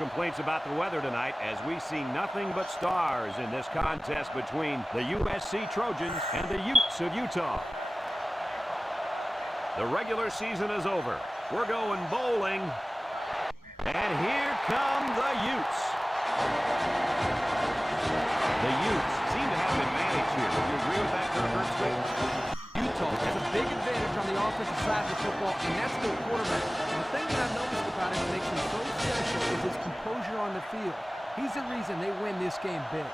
complaints about the weather tonight, as we see nothing but stars in this contest between the USC Trojans and the Utes of Utah. The regular season is over. We're going bowling. And here come the Utes. The Utes seem to have an advantage here. Would you agree with that, Kirk? Utah has a big advantage on the offensive side of the football, and that's their quarterback. And the thing that I've noticed about him that makes him so special is his composure on the field. He's the reason they win this game big.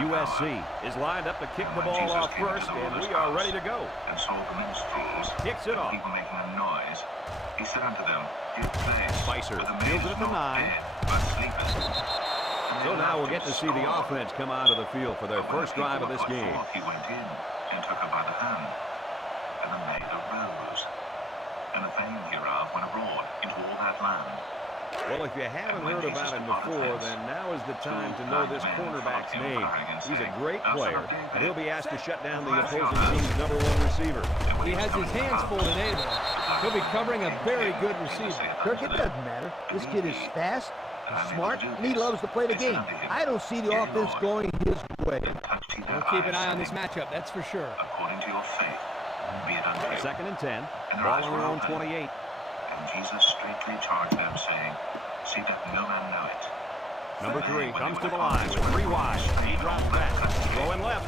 USC is lined up to kick the ball off first, and we are ready to go. And saw the minstrels, kicks it off. People making a noise. He said unto them, "Give place." Spicer fields it at the 9. So now we'll get to see the offense come onto the field for their first drive of this game. He went in and took her by the hand, and the maid arose. And the fame hereof went abroad into all that land. Well, if you haven't heard about him before, then now is the time to know this cornerback's name. He's a great player, and he'll be asked to shut down the opposing team's #1 receiver. He has his hands full today, though. He'll be covering a very good receiver. Kirk, it doesn't matter. This kid is fast, smart, and he loves to play the game. I don't see the offense going his way. We'll keep an eye on this matchup, that's for sure. According to your faith, be it unto you. 2nd and 10. Ball on their own 28. And Jesus straightly charged them, saying, "See that no man know it." Number 3 comes to the line with 3 wide. He drops back. Throwing left.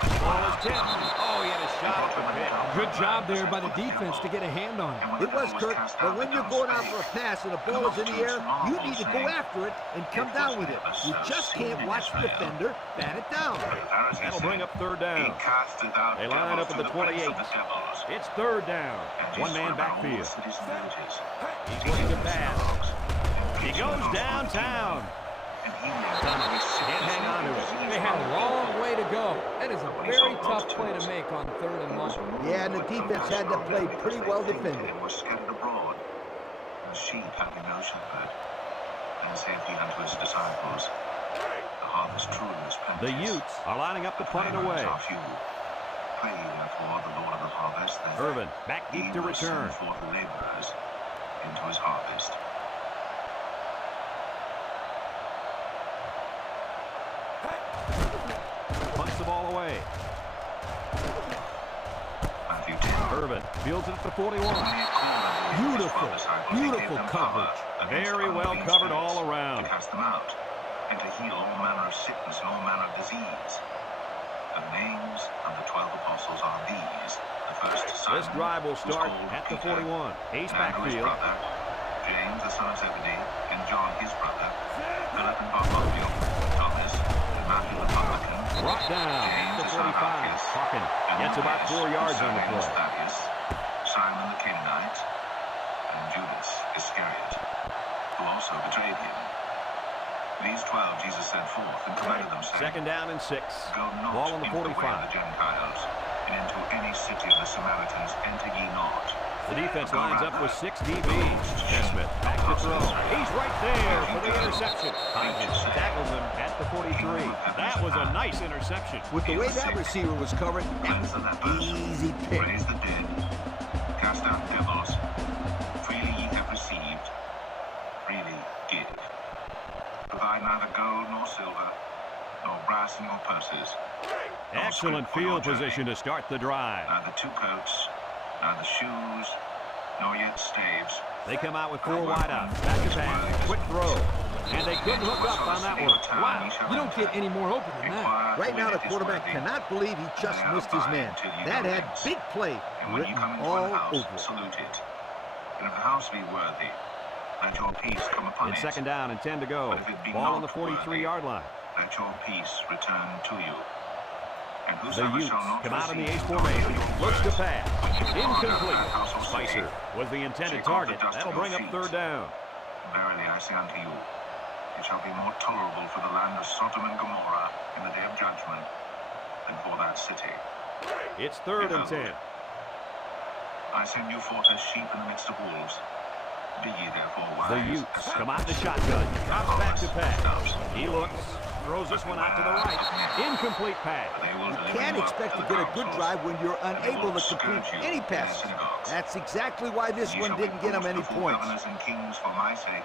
Ball is tipped. Oh, he had a shot at the pit. Good job there by the defense to get a hand on it. It was, Kirk, but when you're going out for a pass and the ball is in the air, you need to go after it and come down with it. You just can't watch the defender bat it down. That'll bring up 3rd down. They line up at the 28. It's 3rd down. One man backfield. He's looking to pass. He goes downtown. Can't hang on to it. They had a long way to go. That is a very tough play to make on 3rd and long. Yeah, and the defense had to play pretty well defended. Was scattered abroad, and sheep having no shepherd. And saith he unto his disciples, the harvest truly is plenteous. The Utes are lining up to punt it away. Pray ye therefore the Lord of the harvest, that Irvin back deep to return. send forth laborers into his harvest. Punts the ball away. Matthew 10. Irvin fields it at the 41. Beautiful coverage. Very well covered all around. To cast them out, and to heal all manner of sickness and all manner of disease. The names of the 12 apostles are these. The first Simon, This drive will start at the 41. Ace backfield. brother, James the son of Zebedee, and John his brother, Philip and Bartholomew, Thomas, Matthew the publican, Brought down at the 45. Hawkins gets about 4 yards on the play. Simon the Canaanite, and Judas Iscariot, who also betrayed him. These 12 Jesus sent forth and commanded them, saying, 2nd down and 6. Go not Ball on the into the way of 45. the Gentiles, and into any city of the Samaritans enter ye not. The defense lines up with 6 DBs. Nesmith back to throw. He's right there for the interception. Hodges tackles him at the 43. That was a nice interception. With the way that receiver was covered, that was an easy pick. Raise the dead, cast out devils. Freely ye have received, freely give. Provide neither gold nor silver, nor brass in your purses. Excellent field position to start the drive. Neither 2 coats, neither shoes, nor yet staves. They come out with 4 wideouts. Back to pass. Quick throw. And they couldn't hook up on that one. Wow, you don't get any more open than that. Right now, the quarterback cannot believe he just missed his man. That had big play written all over it. Salute it. And if the house be worthy, let your peace come upon it. It's 2nd down and 10 to go. Ball on the 43-yard line. Let your peace return to you. The Utes come out in the ace formation. Looks to pass. Incomplete. Spicer was the intended target. That'll bring up third down. Verily I say unto you, it shall be more tolerable for the land of Sodom and Gomorrah in the day of judgment than for that city. It's 3rd and 10. I send you forth as sheep in the midst of wolves. Be ye therefore wise. The Utes come out the shotgun. Drops back to pass. He looks. Throws this one out to the right. Incomplete pass. You can't expect to get a good drive when you're unable to complete any passes. That's exactly why this one didn't get him any points. Governors and kings for my sake,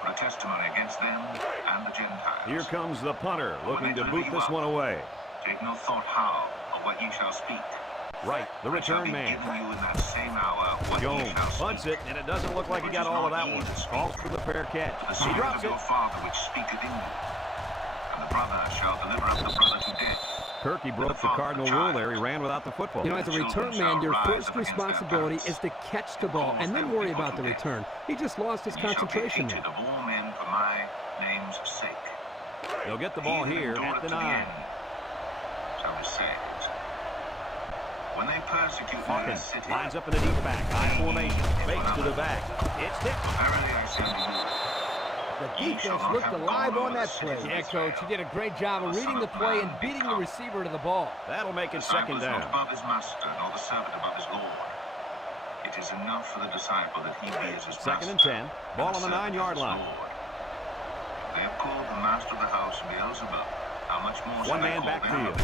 for a testimony against them and the Gentiles. Here comes the punter, looking to boot this one away. Take no thought how or what ye shall speak. Right, the return man. Jones punts it, and it doesn't look like he got all of that one. Calls for the fair catch. He drops it. Kirky broke the Cardinal rule there. He ran without the football. You know, as a return man, your first responsibility is to catch the ball and then worry about the return. He just lost his concentration there. They'll get the ball here at the 9. When they persecute Hawkins lines up in the deep back. High formation. Fakes to the back. It's tipped. The defense looked alive on that play. Yeah, Coach, he did a great job of reading the play and beating the receiver to the ball. That'll make it 2nd down. Above his master, nor the servant above his Lord. It is enough for the disciple that he be as his 2nd and 10. Ball on the 9-yard line. They have called the master of the house Beelzebub. How much more? One man backfield.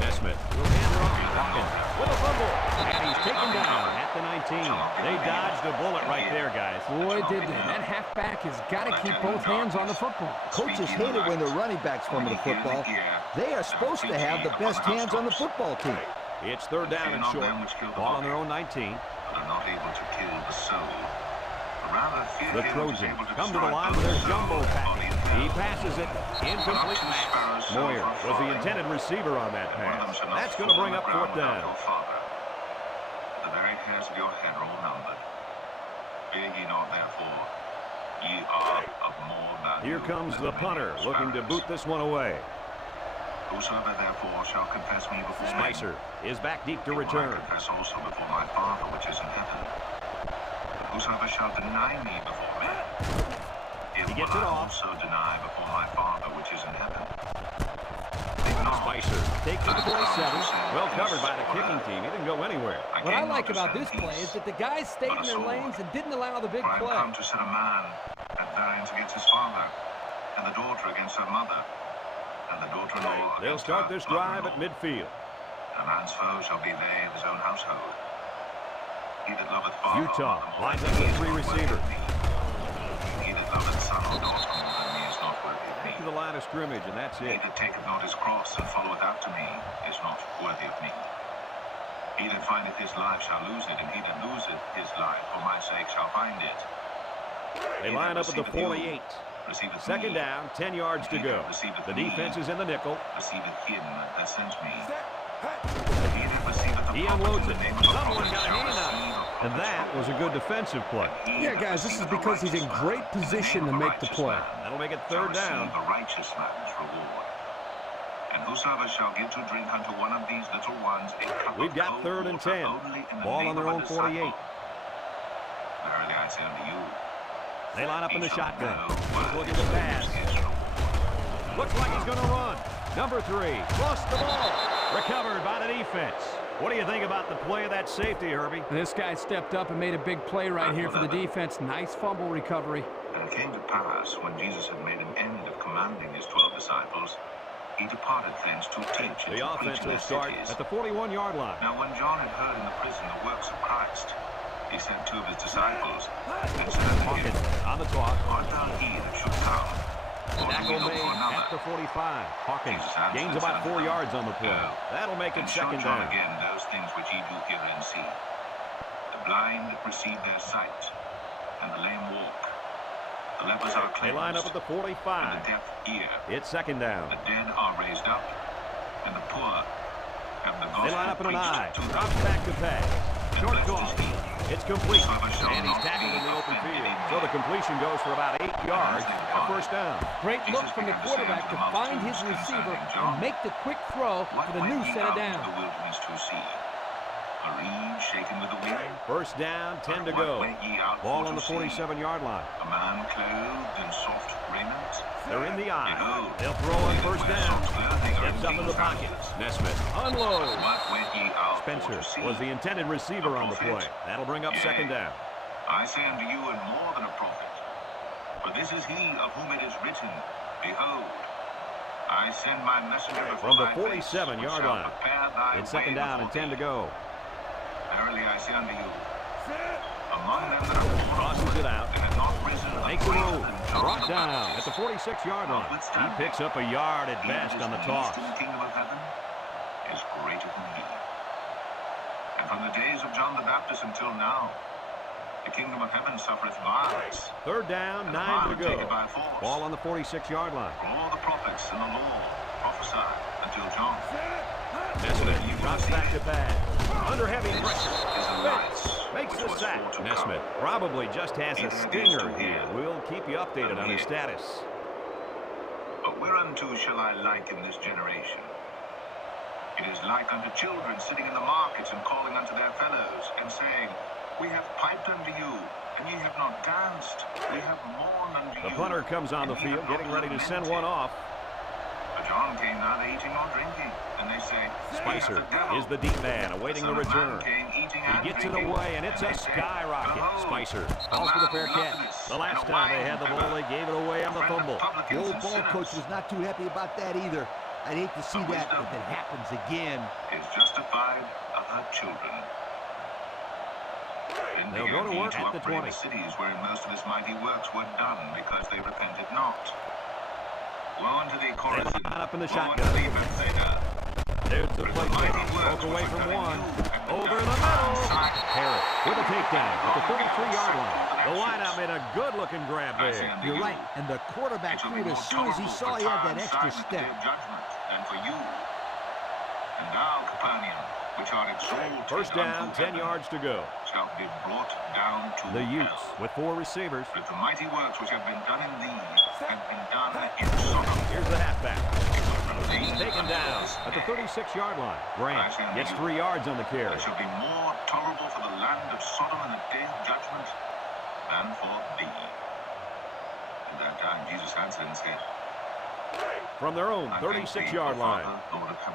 Nesmith will hand off to Hawkins with a fumble. And he's taken down at the 19. They dodged a bullet right there, guys. Boy, did they. That halfback has got to keep both hands on the football. Coaches hate it when the running backs fumble the football. They are supposed to have the best hands on the football team. It's 3rd down and short. Ball on their own 19. Are not able to kill the soul. The Trojans come to the line with their jumbo package. He passes it. Incomplete pass. Moyer was the intended receiver on that pass. That's going to bring up 4th down. The very hairs of your head are all numbered. Fear ye not, therefore. Ye are of more value. Here comes the punter, looking to boot this one away. Whosoever therefore shall confess me before Spicer is back deep to return. Confess also before my Father which is in heaven. Whosoever shall deny me before men, he gets it off. Also deny before my Father which is in heaven. Spicer takes it to 47. Well covered by the kicking team. He didn't go anywhere. What I like about this play is that the guys stayed in their lanes and didn't allow the big play. I am come to set a man at variance against his father, and the daughter against her mother, and the daughter-in-law. They'll start this drive at midfield. A man's foe shall be they of his own household. He that loveth father, Utah lines up with 3 receivers. He that loveth son or daughter more than me is not worthy of me. To the line of scrimmage, and that's He it. that taketh not his cross and followeth after me is not worthy of me. He that findeth his life shall lose it, and he that loseth his life for my sake shall find it. They line up at the 48. 2nd down, 10 yards to go. The defense is in the nickel. Receiveth him that sent me. He unloads it. Someone got a hand on it. And that was a good defensive play. Yeah, guys, this is because he's in great position to make the play. That'll make it 3rd down. The righteous man's reward. And whosoever shall give to drink unto one of these little ones a cup We've got 3rd and 10. Ball on their own 48. Verily I say unto you, they line up in the shotgun. He's looking to pass. Looks like he's going to run. Number 3, lost the ball. Recovered by the defense. What do you think about the play of that safety, Herbie? This guy stepped up and made a big play right here for the defense. Nice fumble recovery. And it came to pass, when Jesus had made an end of commanding his 12 disciples, he departed thence to teach and the to offense preach in will their start cities. at the 41-yard line. Now when John had heard in the prison the works of Christ, he sent 2 of his disciples, and said unto him, on the talk. Art thou he that should come? Or do we Tackle look made for another? at the 45. Hawkins gains about 4 yards on the play. That'll make it And show 2nd John down. again those things which ye do hear and see. The blind receive their sight, and the lame walk. The lepers are They cleansed, line up at the 45. and the deaf hear. It's 2nd down. The dead are raised up, and the poor have the gospel They line up in an eye. preached to them. Drops back to pass. Short toss. It's complete. And he's tackled in the open field. So the completion goes for about 8 yards. A first down. Great look from the quarterback to find his receiver and make the quick throw for the new set of downs. Shaken with the wind. First down, 10 to go. Ball on the 47-yard line. A man clothed in soft raiment. They're in the eye. They'll throw on first down. Steps up in the pocket. Nesmith unloads. Spencer was the intended receiver on the play. That'll bring up second down. I say unto you, and more than a prophet. For this is he of whom it is written, Behold, I send my messenger from the 47-yard line. It's second down and 10 to go. Verily I say unto you, among them that are born crosses it out, and have not risen makes a move, brought down at the 46-yard line. He picks up a yard at best on the toss. The kingdom of heaven is greater than he. And from the days of John the Baptist until now, the kingdom of heaven suffereth violence. Third down, 9 to go. Ball on the 46-yard line. For all the prophets and the law prophesied until John. Nesmith drops back to pass. Under heavy pressure. Makes the sack. Nesmith probably just has a stinger here. We'll keep you updated on his status. But whereunto shall I liken this generation? It is like unto children sitting in the markets and calling unto their fellows and saying, We have piped unto you, and ye have not danced. We have mourned unto you. The punter comes on the field, getting ready to send one off. But John came not eating or drinking, and they say, Spicer is the deep man, awaiting the return. He gets it away, and it's a skyrocket. Spicer calls for the fair catch. The last time they had the ball, they gave it away on the fumble. The old ball coach was not too happy about that either. I'd hate to see that if it happens again. Is justified of her children. They'll go to work at the 20. Cities wherein most of his mighty works were done because they repented not. Woe unto thee, Chorazin. Up in the shotgun. There's the play. Broke away from one. Over the middle. Harris with a takedown at the 33-yard line. The wideout made a good-looking grab there. You're right. And the quarterback threw it as soon as he saw he had that extra step. And for you, and thou, Capernaum, which art exalted. First down, 10 yards to go. Shall be brought down to the Utes with 4 receivers. But the mighty works which have been done in thee have been done in Sodom. Here's the halfback. He's taken down at the 36-yard line. Grant gets 3 yards on the carry. It shall be more tolerable for the land of Sodom in the day of judgment than for thee. At that time, Jesus answered and said, from their own 36-yard line,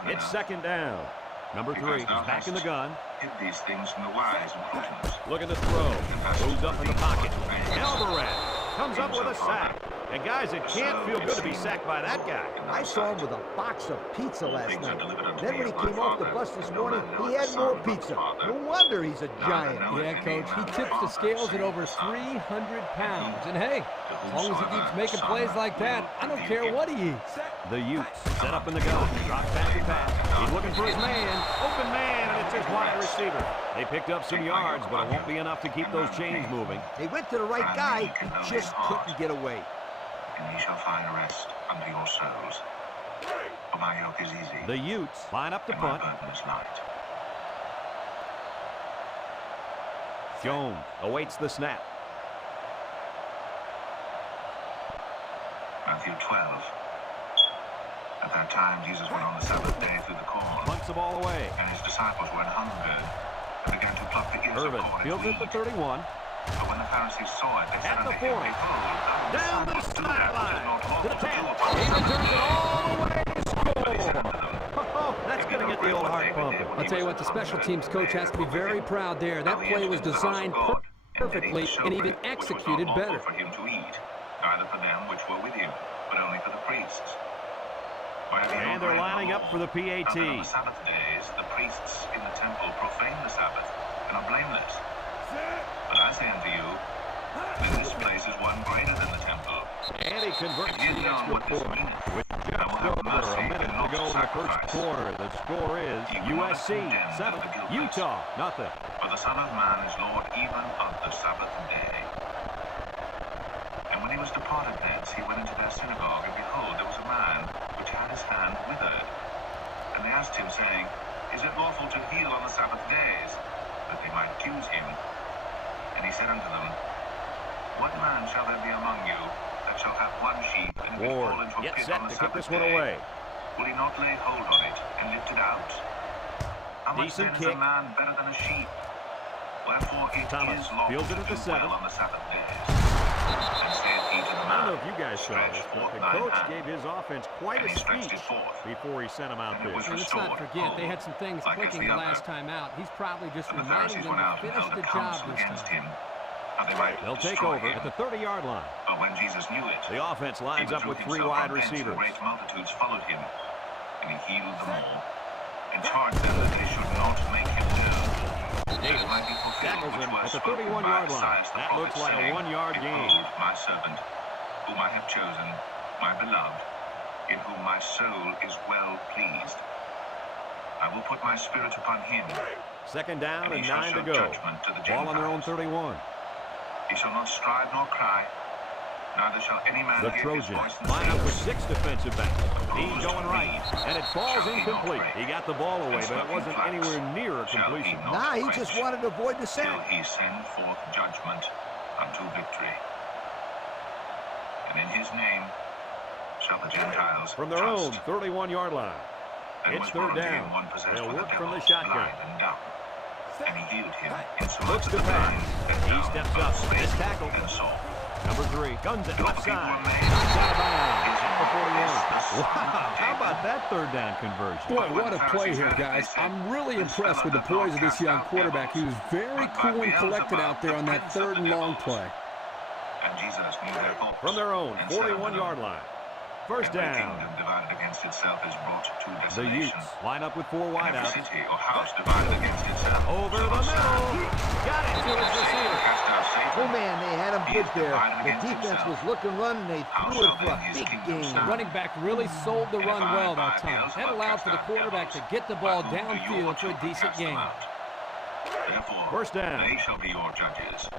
it's second down. Number 3 is back in the gun. Hid these things from the wise and prudent. Look at the throw. Moves up in the pocket. Alvarez comes up with a sack. And guys, it can't feel good to be sacked by that guy. I saw him with a box of pizza last night. Then when he came off the bus this morning, he had more pizza. No wonder he's a giant. Yeah, Coach, he tips the scales at over 300 pounds. And hey, as long as he keeps making plays like that, I don't care what he eats. The Utes set up in the gun. Drops back to pass. He's looking for his man. Open man, and it's his wide receiver. They picked up some yards, but it won't be enough to keep those chains moving. They went to the right guy. He just couldn't get away. And ye shall find rest unto your souls. For my yoke is easy. The Utes line up to punt. My burden is light. Jones awaits the snap. Matthew 12. At that time, Jesus went on the Sabbath day through the corn. Punts the ball away. And his disciples were an hungered and began to pluck the ears Irvin of corn. fields at the 31. But when the Pharisees saw it, they said at the unto him, 40. Behold, down the sideline to the 10. He returns it all the way to score. Oh, that's going to get the old heart pumping. I'll tell you what, the special teams coach has to be very proud there. That play was designed perfectly and even executed better. For him to eat, neither for them which were with him, but only for the priests. And they're lining up for the PAT. On the Sabbath days, the priests in the temple profane the Sabbath and are blameless. But I say unto you, that this place is one greater than the temple. And he converts the extra point. With just over a minute to go in the first quarter, the score is USC 7, Utah 0. For the Son of Man is Lord even of the Sabbath day. And when he was departed thence, he went into their synagogue, and behold, there was a man which had his hand withered. And they asked him, saying, Is it lawful to heal on the Sabbath days? that they might accuse him. And he said unto them, What man shall there be among you that shall have one sheep and be fall into a Get pit set on the to kick Sabbath this one day? away. Will he not lay hold on it and lift it out? How much Decent then is kick. a man better than a sheep? Wherefore it Thomas is lawful fields it to at the do 7. well on the Sabbath days. And saith he to the I don't man, know if you guys saw Stretch this, but forth the thine coach hand. gave his offense quite And a he stretched speech it forth. before he sent him out And it there. was And let's not restored forget, they whole, had some things like as clicking the the other. last time out. He's probably just And the reminding Pharisees them went to out and finish held the a job council this against time. him, how they might They'll take destroy over him. at the 30-yard line. But when Jesus knew it, The offense he lines up withdrew with 3 himself wide from thence, and receivers. great multitudes followed him, and he healed them all, and charged them that they should not make him known. Davis It might be fulfilled tackles which him was at the spoken 31-yard by line. Isaiah the That prophet, looks like a saying, 1-yard gain. Behold, my servant, whom I have chosen, my beloved, in whom my soul is well pleased. I will put my spirit upon him. Second down And and he shall 9 to show go. judgment to the Ball on their own Gentiles. 31. He shall not strive nor cry, neither shall any man The hear his Trojans voice in the line up with streets. 6 defensive backs. He's going right, and it falls Shall he not incomplete. pray? He got the ball away, And but it smoking wasn't flax. anywhere near a Shall he completion. not Nah, he quench just wanted to avoid the till sack. he send forth judgment unto victory. And in his name shall the Gentiles From their own trust. 31-yard line. And It's was third volunteering down. one possessed They'll with a work from devil, the shotgun. blind and dumb. And he healed him in so Looks much to of the pass. blind that He now steps both up. spake Missed tackle. and saw. Number 3, guns it Your left people side. were made. Knocked out of bounds His at the 41. is the Son Wow, how of about David. that third down conversion? Boy, what a play here, guys. I'm really impressed with the poise of this young quarterback. He was very cool and collected out there on that third and long play. And Jesus knew their thoughts. From their own and said unto them, 41-yard line. First Every down. kingdom divided against itself is brought to The desolation. Utes line up with 4 And every wideouts. city or house divided against itself. Over shall the not stand. middle. Got it to his receiver. Cast out Satan. Oh, man, they had him He good is there. divided The against defense himself. was looking run, and they How threw it shall for a then his big kingdom gain. stand? Running back really sold the run well that time. That allowed for the quarterback to get the ball downfield for a decent gain. Therefore, First down. they shall be your judges.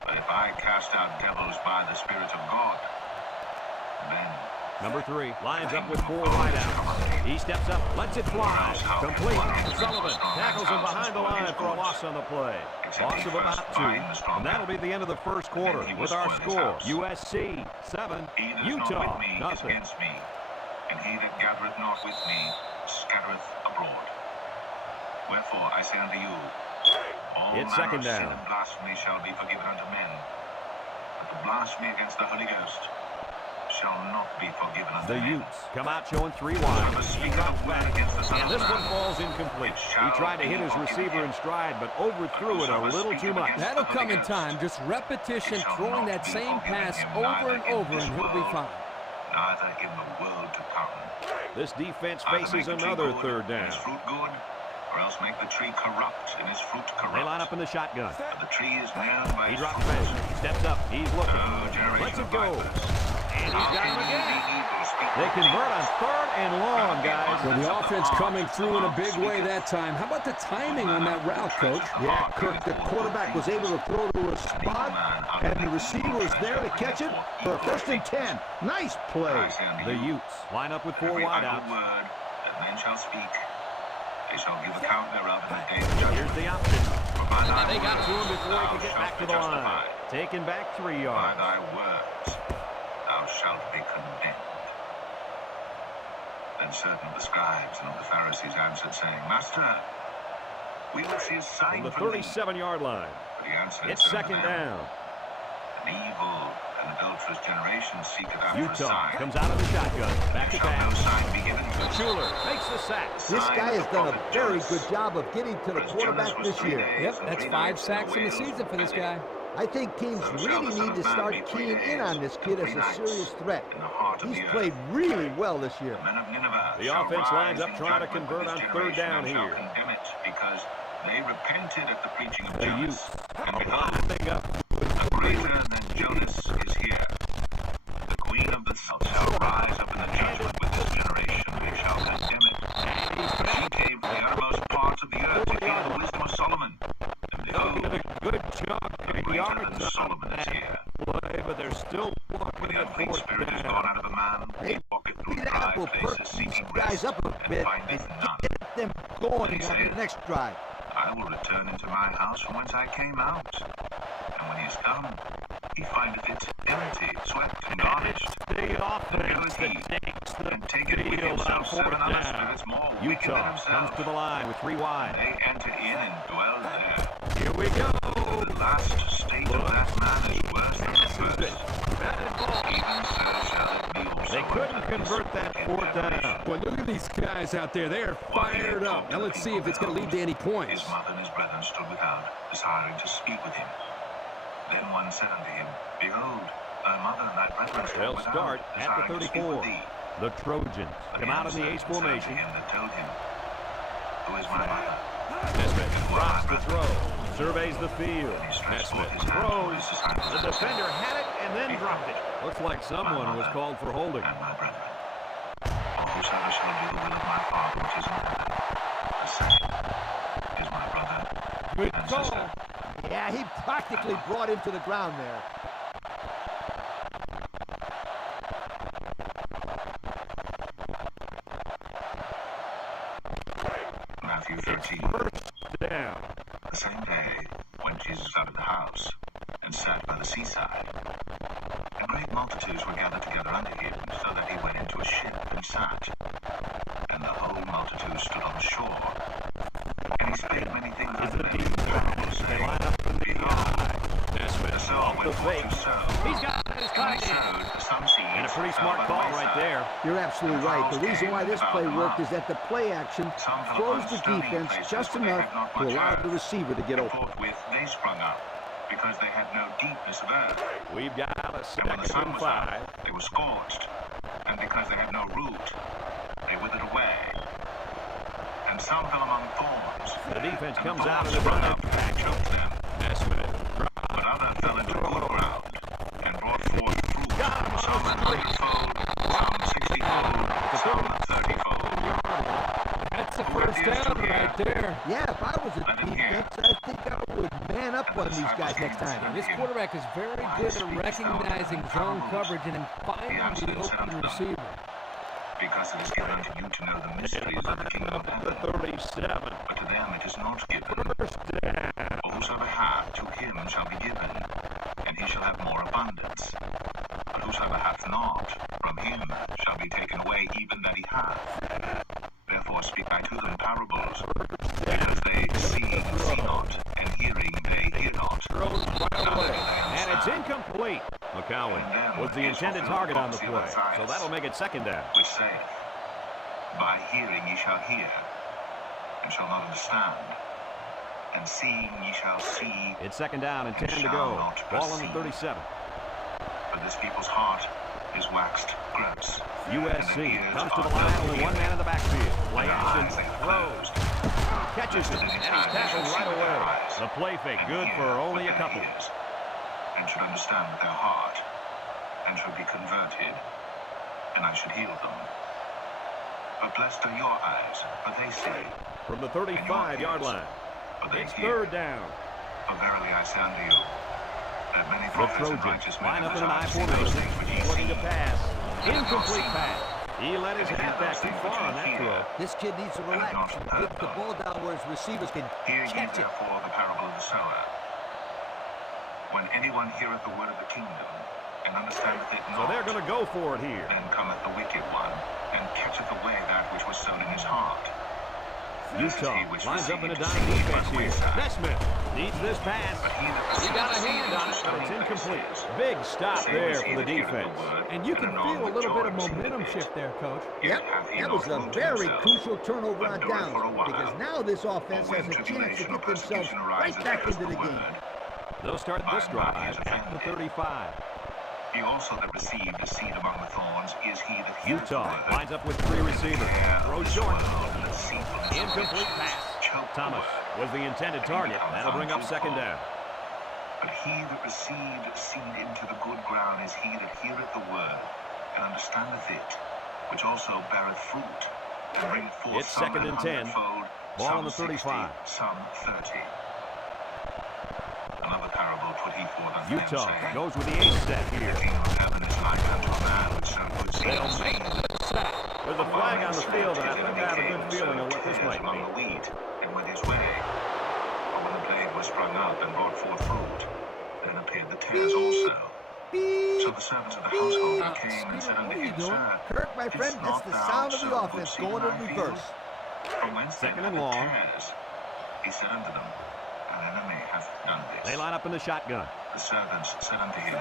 But if I cast out devils by the Spirit of God, then Number 3 lines up with 4 wideouts. He steps up, lets it fly. Complete. Sullivan tackles him behind the line for a loss on the play. Loss of about 2. And that'll be the end of the first quarter with our score. USC 7, he that is Utah not with me is nothing. against me, and he that gathereth not with me scattereth abroad. Wherefore I say unto you, all It's manner second of sin down. and blasphemy shall be forgiven unto men, but the blasphemy against the Holy Ghost shall not be forgiven unto The men. Utes come out showing 3 wide. He drops back, and this one falls incomplete. He tried to hit his receiver in stride, but overthrew it a little too much. That'll come in time. Just repetition, throwing that same pass over and over, and he'll be fine. Neither in the world to come. This defense Either make faces the tree another good third and down. its fruit good, or else make the tree corrupt and its fruit corrupt. They line up in the shotgun. For the tree is known by He its drops fruit. back, steps up, he's looking. Oh, generation Lets it of go. vipers. And he's How got can him ye again. be evil, speak They good convert on things? 3rd and long, guys. Well, the offense coming through in a big way that time. How about the timing on that route, Coach? Yeah, Kirk, the quarterback was able to throw to a spot, and the receiver was there to catch it for a 1st and 10. Nice play. I say unto The you, Utes line up with 4 every idle wideouts. word that men shall speak, they shall give account thereof in the day of Here's judgment. the option. For by thy And they got to him words before he thou could get shalt back to be the line. justified. Taken back 3 By yards. thy words thou shalt be condemned. Then certain of the scribes and of the Pharisees answered, saying, Master, we will see a sign From the from thee. 37-yard line. But he answered, It's and said unto second them, down. An evil and adulterous generation seeketh after a Utah sign. comes out of the shotgun. Back to Shall no pass. sign be given to Schuler makes the sack. This guy has done a very good job of getting to the As quarterback Jonas was this 3 year. days Yep, and that's 3 5 nights sacks in the whale, season for this and guy. I think teams really need to start keying in on this kid as a serious threat. in the heart of He's the earth. played really well this year. The men of Nineveh The shall offense lines rise up in trying to judgment convert with on this 3rd generation down and shall here. condemn it, because they repented at the preaching of The Jonas. Utes And are behold, lining up. a greater than Jonas is here. The queen of the south shall rise up in the judgment with this generation, and shall condemn it. And he's For she came from the uttermost parts of the earth to hear the wisdom of Solomon. And They'll behold, get a good chunk a of greater yards than on Solomon is that here. play, but they're still For walking the the unclean 4th spirit is down. gone out of a man. He walketh through That dry will perk places these seeking guys rest, up a and bit and findeth none. get them going on the next drive. I will return into my house from whence I came out. And when he is come, he findeth it empty, swept, and garnished. The offense that takes the field on 4th down. Utah comes to the line with 3 wide. They enter in and dwell there. Here we go. The last state of that man is worse than the first. Even so shall it be also. They couldn't convert that 4th down. Boy, look at these guys out there. They are fired up. Now let's see if it's going to lead to any points. His mother and his brethren stood without, desiring to speak with him. Then one said unto him, Behold, thy mother and thy brethren stood They'll without, start at the desiring to speak 34. with thee. The Trojans come out in the H formation. Him that told him, Who is my mother? Nesmith drops the throw, surveys the field. Nesmith throws. The defender had it and then dropped it. Looks like someone was called for holding. And my brethren. For whosoever shall do the will of my Father which is in heaven, the same is my brother Good and call. sister. Yeah, he practically brought him to the ground there. Matthew 13. First down. The same day went Jesus out of the house, and sat by the seaside. And great multitudes were gathered together unto him, so that he went into a ship and sat. And the whole multitude stood on the shore. And he spake many things unto them in parables, They saying, line up in the Behold, Nesmith the sower off the went forth fake. to sow. He's got his And tight he end. sowed some seeds, And a pretty fell smart by the call right wayside. there. You're absolutely right. The reason why this play worked is that the play action Some fell throws upon the stony defense places just where they enough had not to much allow earth. the receiver to get And open. forthwith they sprung up, because they had no deepness of earth. We've got a And when the 2nd sun and was 5. up, they were scorched. And because they had no root, they withered away. And some fell among thorns. The defense And comes the out thorns of the sprung run. up and choked them. Nesmith. But other fell into good ground, and brought forth fruit, some 100-fold, some 60-fold, some 30-fold. That's a first down right there. Yeah, if I was a defense, I think I would man up on these guys next time. This quarterback is very good at recognizing zone coverage and then finding the open receiver. Because it is given unto you to know the mysteries of the kingdom of The heaven. 37. But to them it is not given. First down. For whosoever hath, to him shall be given, and he shall have more abundance. But whosoever hath not, from him shall be taken away even that he hath. Therefore speak I to them parables, because they see not, and hearing they hear not. Throws right away. And it's incomplete. McCowan was the intended target on the play, so that'll make it 2nd down. Which saith, By hearing ye shall hear, and shall not understand, and seeing ye shall see, It's 2nd down and 10 to go. Ball on the 37. but this people's heart is waxed gross. USC comes to the line, only one man in the backfield. Play action, throws, catches it, and he's tackled right away. The play fake, good for only a couple. And should understand with their heart, and should be converted, and I should heal them. But blessed are your eyes, for they see, From the 35-yard line, for they it's hear. 3rd down. For verily I say unto you, that many The prophets and Trojans righteous men line up in an have I desired to see those formation, things which ye looking to see. pass. Incomplete pass. He let his halfback too far on that throw. This kid needs to relax and get the ball down where his receivers can Hear ye catch it. therefore the parable of the sower. When anyone heareth the word of the kingdom, and understandeth it So not, they're going to go for it here. then cometh the wicked one, and catcheth away that which was sown in his heart. Utah lines up in a dime defense here. Nesmith needs this pass. He got a hand on it, but it's incomplete. Big stop there for the defense. And you can feel a little bit of momentum shift there, Coach. Yep, that was a very crucial turnover on downs, because now this offense has a chance to get themselves right back into the game. They'll start this drive at the 35. He also that received a seed among the thorns is he that heareth Utah the word, lines up with 3 receivers. Throws short. Incomplete pass. Thomas was the intended target. That'll bring up 2nd down. But he that received seed into the good ground is he that heareth the word, and understandeth it, which also beareth fruit, and bringeth forth It's some 2nd and 10. 100-fold, Ball on the some 35. 60, some 30. Another parable put he forth unto them, Utah saying, goes with the 8 step The here. kingdom of heaven is like unto a man which sowed good seed They'll in the make field. the sack. There's a flag on the field, and I think I have a good feeling of what this might among be. the wheat, and went his way. were sprung up and brought forth fruit. Then appeared the tares also. So the servants of the household came and said unto him, Sir, Kirk, my friend, that's the sound of the offense going in reverse. From whence Second then and are the long. tares? He said unto them, An enemy hath done this. They line up in the shotgun. The servants said unto him,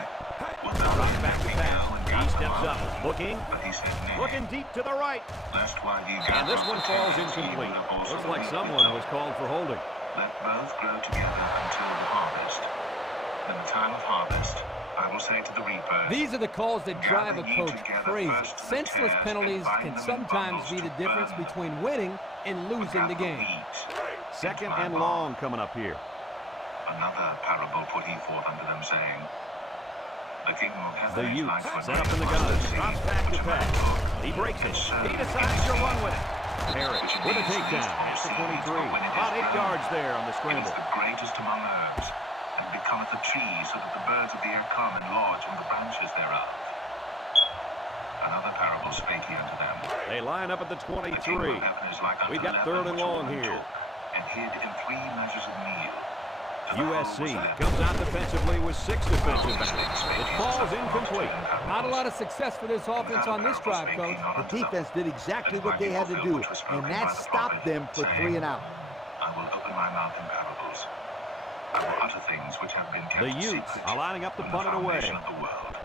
Wilt thou Drops let back to me go pass. and He cast them steps out? up, looking, But he said, Nay, looking deep to the right. lest while ye And gather this up one the falls tares, ye incomplete. would have also Looks like reaped someone them. was called for holding. Let both grow together until the harvest. In the time of harvest, I will say to the reaper, These are the calls that drive a gather ye coach together crazy. first the Senseless tares, penalties and bind can them in sometimes bundles be the to difference burn. between winning and losing the game. Second and long coming up here. Another parable put he forth unto them, saying, The kingdom of heaven The is Utes like to a set up in the great gun. mustard seed, Drops back to which a man pass. took, He breaks it. and sowed He in decides to his run seed, with it. Harris which with a indeed takedown is at the small 23. seed, but when it is About 8 grown, yards there on the it is scramble. the greatest among herbs, and becometh a tree, so that the birds of the air come and lodge on the branches thereof. Another parable spake he unto them. They line up at the The kingdom 23. of heaven is like unto We've got leaven third and which a long woman here. took, and hid in 3 measures of meal. To the whole was USC leavened. comes out defensively with 6 defensive backs. It falls incomplete. Not a lot of success for this offense on this drive, Coach. The defense did exactly what they had to do, and that stopped them for 3 and out. I will open my mouth in parables. I will utter things which have been kept The Utes secret are lining up to from punt it the away. foundation of the world.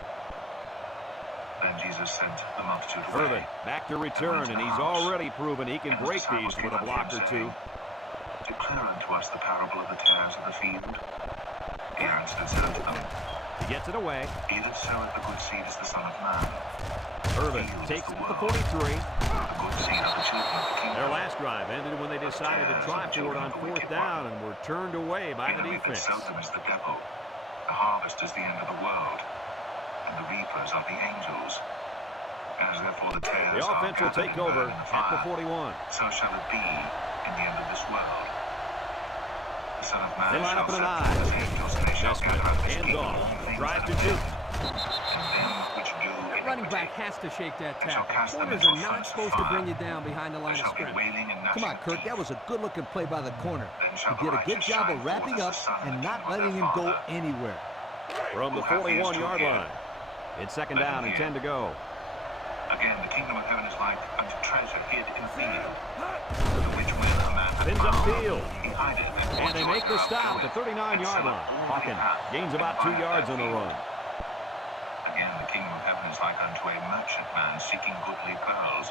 Then Jesus sent the multitude Irvin away. back to return, and he's already proven he can break these with a block or two. Declare unto us the parable of the tares of the field. He answered and said unto them, He gets it away. He that soweth the good seed is the Son of Man. Irvin takes it to the 43. The good seed are the children of the kingdom. Their last drive ended when they decided to try for it on 4th down and were turned away by the He that defense. seldom is the devil. The harvest is the end of the world, and the reapers are the angels. As therefore the tares The offense will take over at the 41. so shall it be in the end of this world. The Son of Man They line up in an shall eye. send forth his angels, and they shall Adjustment. gather up his Hands people, off. all things Tries that to are shoot. done, and them which do That running iniquity. back has to shake that shall tackle. cast them Corners into are a not furnace of supposed to fire. bring you down behind the There line of shall be scrimmage. wailing and gnashing Come on, of Kirk, teeth. that was a good-looking play by the corner. Then shall He did a the good righteous job shine of wrapping forth up as the sun in and the not kingdom of letting their him go Father. anywhere. From the 41-yard line. It's second down and 10 to go. Again, the kingdom of heaven is like unto treasure hid in a field, the which when a man hath Spins found, upfield. he hideth, And they make the stop at the 39-yard line. Hawkins gains about 2 yards on the run. Again, the kingdom of heaven is like unto a merchant man seeking goodly pearls,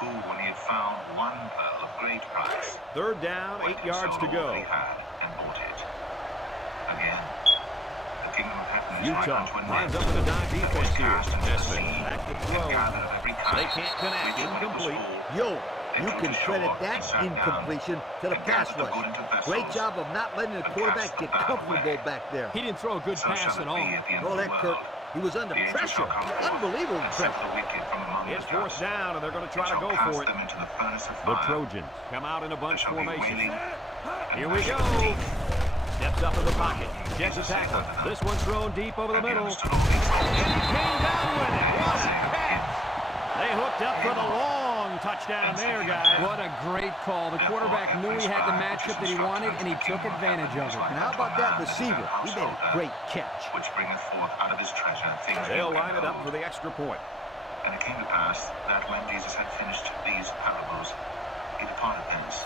who, when he had found one pearl of great price, Third down, 8 went and yards to sold all go. that he had and bought it. Again, the kingdom of heaven is Utah like unto a lines net up in a dime that was defense here. cast into the Nesmith sea, back to and throw. gathered of every kind, They can't connect. which, when it was Incomplete. full, Yo, you can credit that He sat down incompletion to the and pass gathered the rush. good into vessels, Great job of not letting the and quarterback cast get the bad comfortable away. back there. He didn't throw a good So pass shall at it all. be at the end All of the that, world. Kirk. He was under The angel pressure. shall come forth Unbelievable and set pressure. the wicked from among It's the 4th just, down, and they're going to try to and go shall for cast it. them into the furnace of The fire. Trojans come out in a There bunch shall be formation. wailing and Here we go. gnashing of teeth. Steps up in the pocket. Gets a tackle. This one's thrown deep over the And he middle. understood all these things. And he came down with it. What a catch. They hooked up for the long touchdown there, guys. What a great call. The quarterback knew he had the matchup that he wanted, and he took advantage of it. And how about that receiver? He made a great catch. Which bringeth forth out of his treasure things They'll new and line it up old. for the extra point. And it came to pass that when Jesus had finished these parables, he departed thence.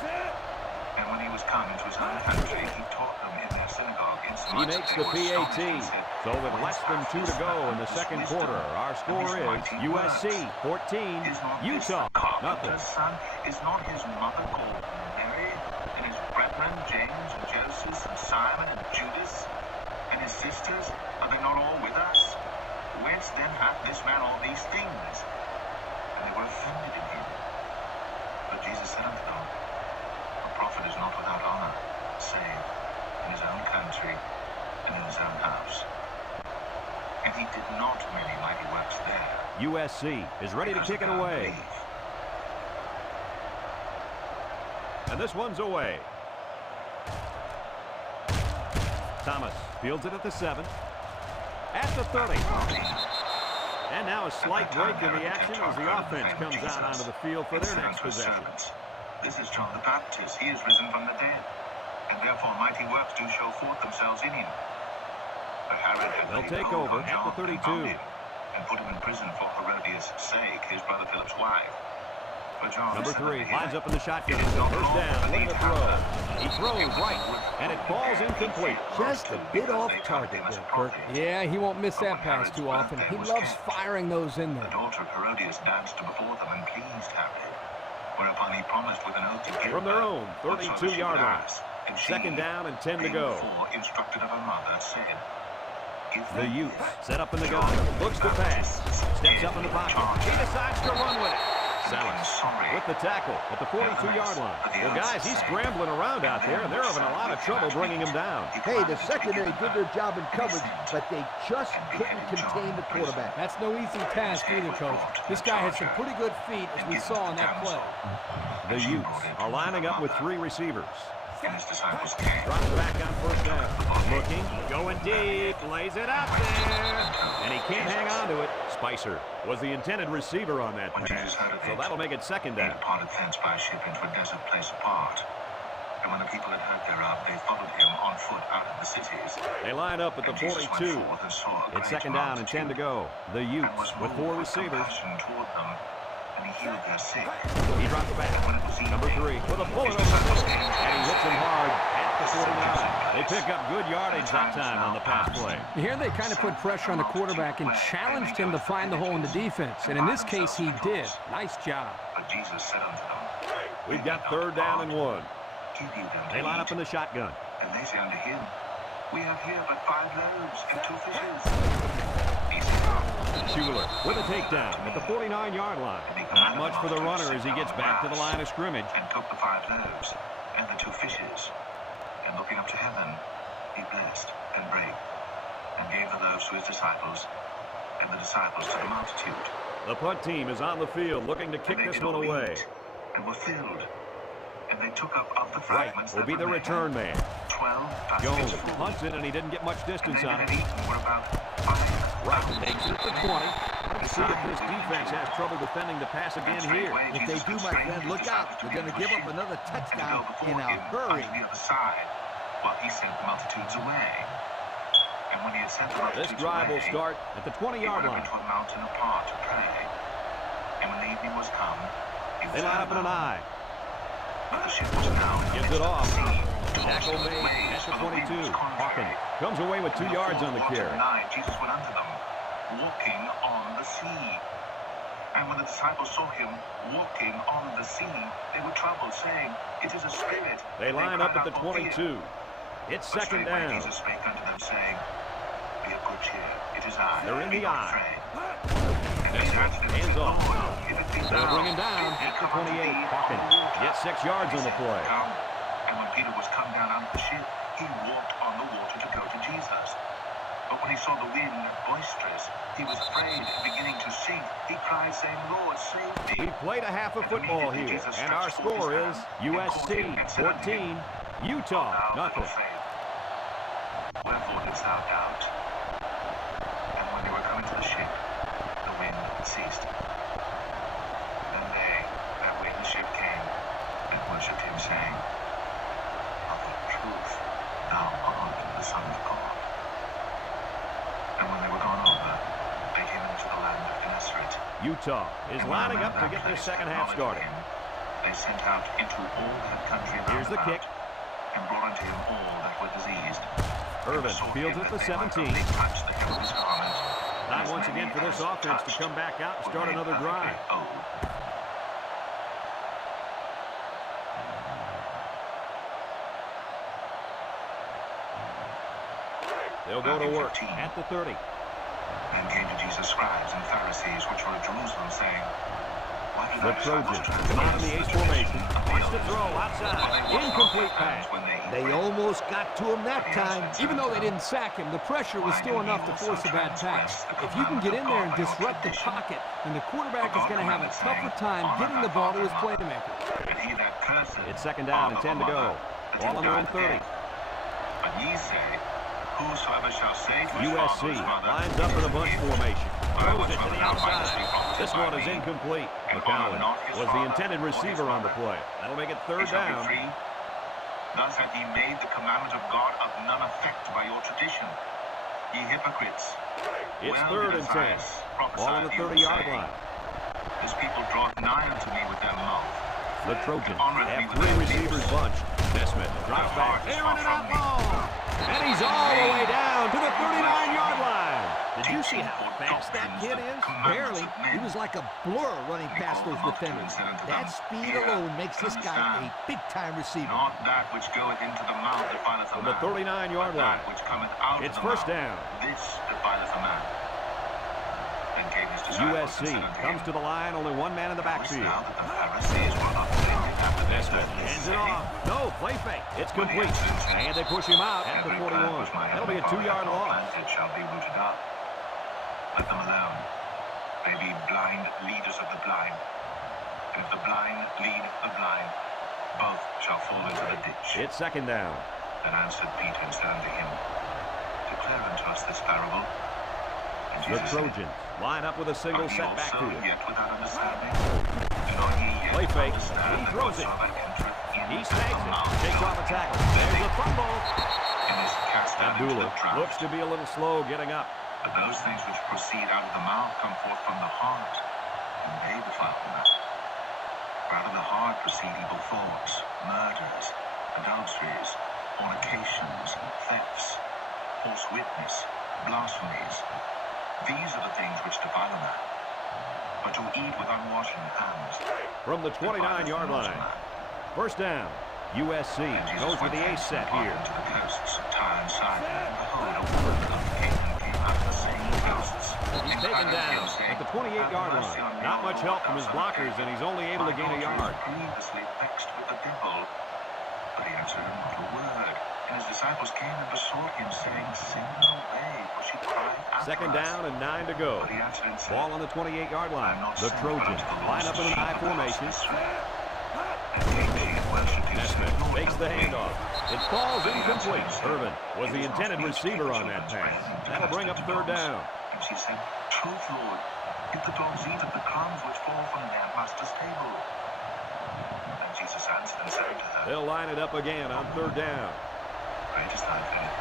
And when he was come into his own country, he taught them in their synagogue. He insomuch makes that the they were PAT. astonished and said, So with less than 2 to go in the second quarter, our score is USC 14, Is not this Utah the nothing. carpenter's son? Is not his mother called Mary? And his brethren, James and Joseph and Simon and Judas? And his sisters, are they not all with us? Whence then hath this man all these things? And they were offended in him. But Jesus said unto them, A prophet is not without honor, save in his own country and in his own house. And he did not many mighty works there. USC is ready to because kick of it their away. unbelief. And this one's away. Thomas fields it at the 7. At the 30. And now a slight break in the action as the offense comes out onto the field for their next possession. This is John the Baptist. He is risen from the dead. and therefore mighty works do show forth themselves in him. But Herod had They'll take over at the 32. And put him in prison for Herodias' sake, his brother Philip's wife. But John Number 3 lines up in the shotgun. It is not First down, looking to throw. He He throws right, and it falls incomplete. Just a bit off target there, Kirk. Yeah, he won't miss that pass too often. He loves firing those in The there. daughter of Herodias danced before them and pleased Herod, whereupon he promised with an oath to give From their her own whatsoever she 32-yard would line. ask. And she, Second down and 10 to being go. before instructed of her mother, said, "Give The them youth this." set up in the gun. Looks to pass. Steps up in the pocket. He decides to run with it. Salas with the tackle at the 42-yard line. Well, guys, he's scrambling around out there, and they're having a lot of trouble bringing him down. Hey, the secondary did their job in coverage, but they just couldn't contain the quarterback. That's no easy task either, Coach. This guy had some pretty good feet, as we saw on that play. The Utes are lining up with 3 receivers. And his disciples came. Drops back on first down. Looking, going deep, lays it out there. And he can't hang on to it. Spicer was the intended receiver on that pass. So that'll make it second down. Parted thence by ship into a desert place apart. And when the people had heard thereof, they followed him on foot out of the cities. They line up at the And Jesus went 42. forth and saw a It's great second down and 10 to multitude, go. The and Utes was with moved 4 with receivers. compassion toward them, and he healed their sick. He drops back. When it was evening, Number 3 with a bullet over his the disciples middle. came to And he hits him him. hard at the 49. They pick up good yardage that time on the pass play. Here they kind of put pressure on the quarterback and challenged him to find the hole in the defense. And in this case, he did. Nice job. But Jesus said unto them, We've got third down and 1. Give you them to They line eat. up in the shotgun. And they say unto him, We have here but 5 loaves and 2 fishes. He said, Schuler with a takedown at the 49-yard line. Not much for the runner as he gets back to the line of scrimmage. And took the 5 loaves and the 2 fishes, and looking up to heaven, he blessed and brake, and gave the loaves to his disciples, and the disciples to the multitude. The punt team is on the field looking to kick And they this did one all away. eat, and were filled. And they took up of the Right fragments will that be the remained, return man. 12 Jones baskets full. punts it, and he didn't get much And distance they on that it. had eaten were about 5. Right takes it to 20. Let's see if this defense has trouble defending the pass again here. If they do, my friend, look out. They're going to give up another touchdown in a hurry. On the other side, while he sent the multitudes away. And when he had sent the multitudes This drive will away, start at the he 20-yard went up line. into a mountain apart to pray. And when the evening was come, he was They line up in an eye. But the ship was now in the Gives midst it of off. the sea. Tackle Tossed with made waves, at the for the wind 22. was contrary. Hawkins comes away with 2 yards on the carry. 9, Jesus went unto them, walking on the sea. And when the disciples saw him walking on the sea, they were troubled, saying, It is a spirit. They line up cried at the out for fear. 22. It's But second straightway down. Jesus spake unto them, saying, Be of good cheer, it is I. They're in Be the not eye. afraid. And they answered him, Hands saying, off. Lord, if it be They'll thou, bring him down bid me at the come unto 28. thee Hawkins on the water. gets 6 yards on the He said, play. Come. And when Peter was come down out of the ship, he walked on the water to go to Jesus. But when he saw the wind boisterous, he was afraid, and beginning to sink, he cried, saying, Lord, save me. We've played a half of football here, and our score is USC 14, Utah nothing. Wherefore didst thou doubt? And when they were coming to the ship, the wind ceased. Then they that way the ship came, and worshipped him, saying, Of a truth, thou art the Son of God. And when they were gone over, they came into the land of Gennesaret. Utah is And when lining around up to that get this place second half acknowledged started. him, they sent out into all that country round Here's the about, kick. and brought unto him all that were diseased. Irvin fields at the 17. Time once again for this offense to come back out and start another drive. They'll go to work at the 30. And came to Jesus scribes and Pharisees which were at Jerusalem, saying, Why do The thy disciples Trojans transgress come out in the ace the formation. tradition of the Wants to elders? throw outside. For they wash Incomplete not their hands pass. when they eat They bread. almost got to him that time. Even though they didn't sack him, the pressure was still enough to force a bad pass. If you can get in there and disrupt the pocket, then the quarterback is going to have a tougher time getting the ball to his playmaker. And he that curseth It's second down and 10 to go. Ball on their own 30. But ye say, Whosoever shall say to his USC father or mother, lines up in a bunch formation. Throws it to the outside. This one is incomplete. McCowan was the intended receiver on the play. That'll make it third down. Thus hath ye made the commandment of God of none effect by your tradition. Ye hypocrites. It's Well, 3rd and 10. Ball on the 30-yard line. This people draweth nigh unto me with their mouth. The Trojans have 3 receivers bunched. Nesmith drops back, airing it out long. And he's all the way down to the 39-yard line. Did you see how fast that kid is? Barely. He was like a blur running past those defenders. That speed alone makes this guy a big-time receiver. Not that which goeth into the mouth defileth a From man. the 39-yard line. That which cometh out It's of the first mouth, down. This defileth a man. Then came his disciples USC and said unto comes him, to the line, only one man in the Knowest backfield. thou that the Pharisees were offended after they Nesmith heard this hands it saying? off. No, play fake. It's complete. And they push him out at the Every 41. plant which my That'll be a heavenly 2-yard Father hath loss. planted shall be rooted up. Let them alone. They be blind leaders of the blind. And if the blind lead the blind, both shall fall into the ditch. It's 2nd down. Then answered Peter and said unto him, Declare unto us this parable. And The Jesus said, Trojans line up with a single Are ye set also backfield. yet without understanding? Do not ye yet Play fake. understand He that throws it. whatsoever entereth in He the snags it. mouth Takes off a tackle. There's a fumble. and is cast out into Abdullah the drought. looks to be a little slow getting up. But those things which proceed out of the mouth come forth from the heart, and they defile the mouth. For out of the heart proceed evil thoughts, murders, adulteries, fornications, thefts, false witness, blasphemies. These are the things which defile a man. But to eat with unwashen hands From the 29-yard line. First down. USC goes with the ace set here. To the coasts of Tyre and Sidon, and behold, a woman of Canaan came out of the same coasts. He's taken down at the 28-yard line. Not much help from his blockers, and he's only able to gain a yard. Grievously vexed with the devil, but he answered him not a word. And his disciples came and besought him, saying, Send her away, for she cried after 2nd us. down and 9 to go. But he answered and said, Ball on the 28-yard line. I'm not The sent but Trojans unto the line lost up in a sheep high of the house formation. of Israel. And came she and worshipped him, Nesmith saying, Lord, makes the help me. handoff. It falls incomplete. Irvin was the intended receiver on that pass. That'll bring up 3rd down. And she said, Truth, Lord, if the dogs eat of the crumbs which fall from their master's table. And Jesus answered and said unto her, They'll line it up again on 3rd down. Great is thy faith.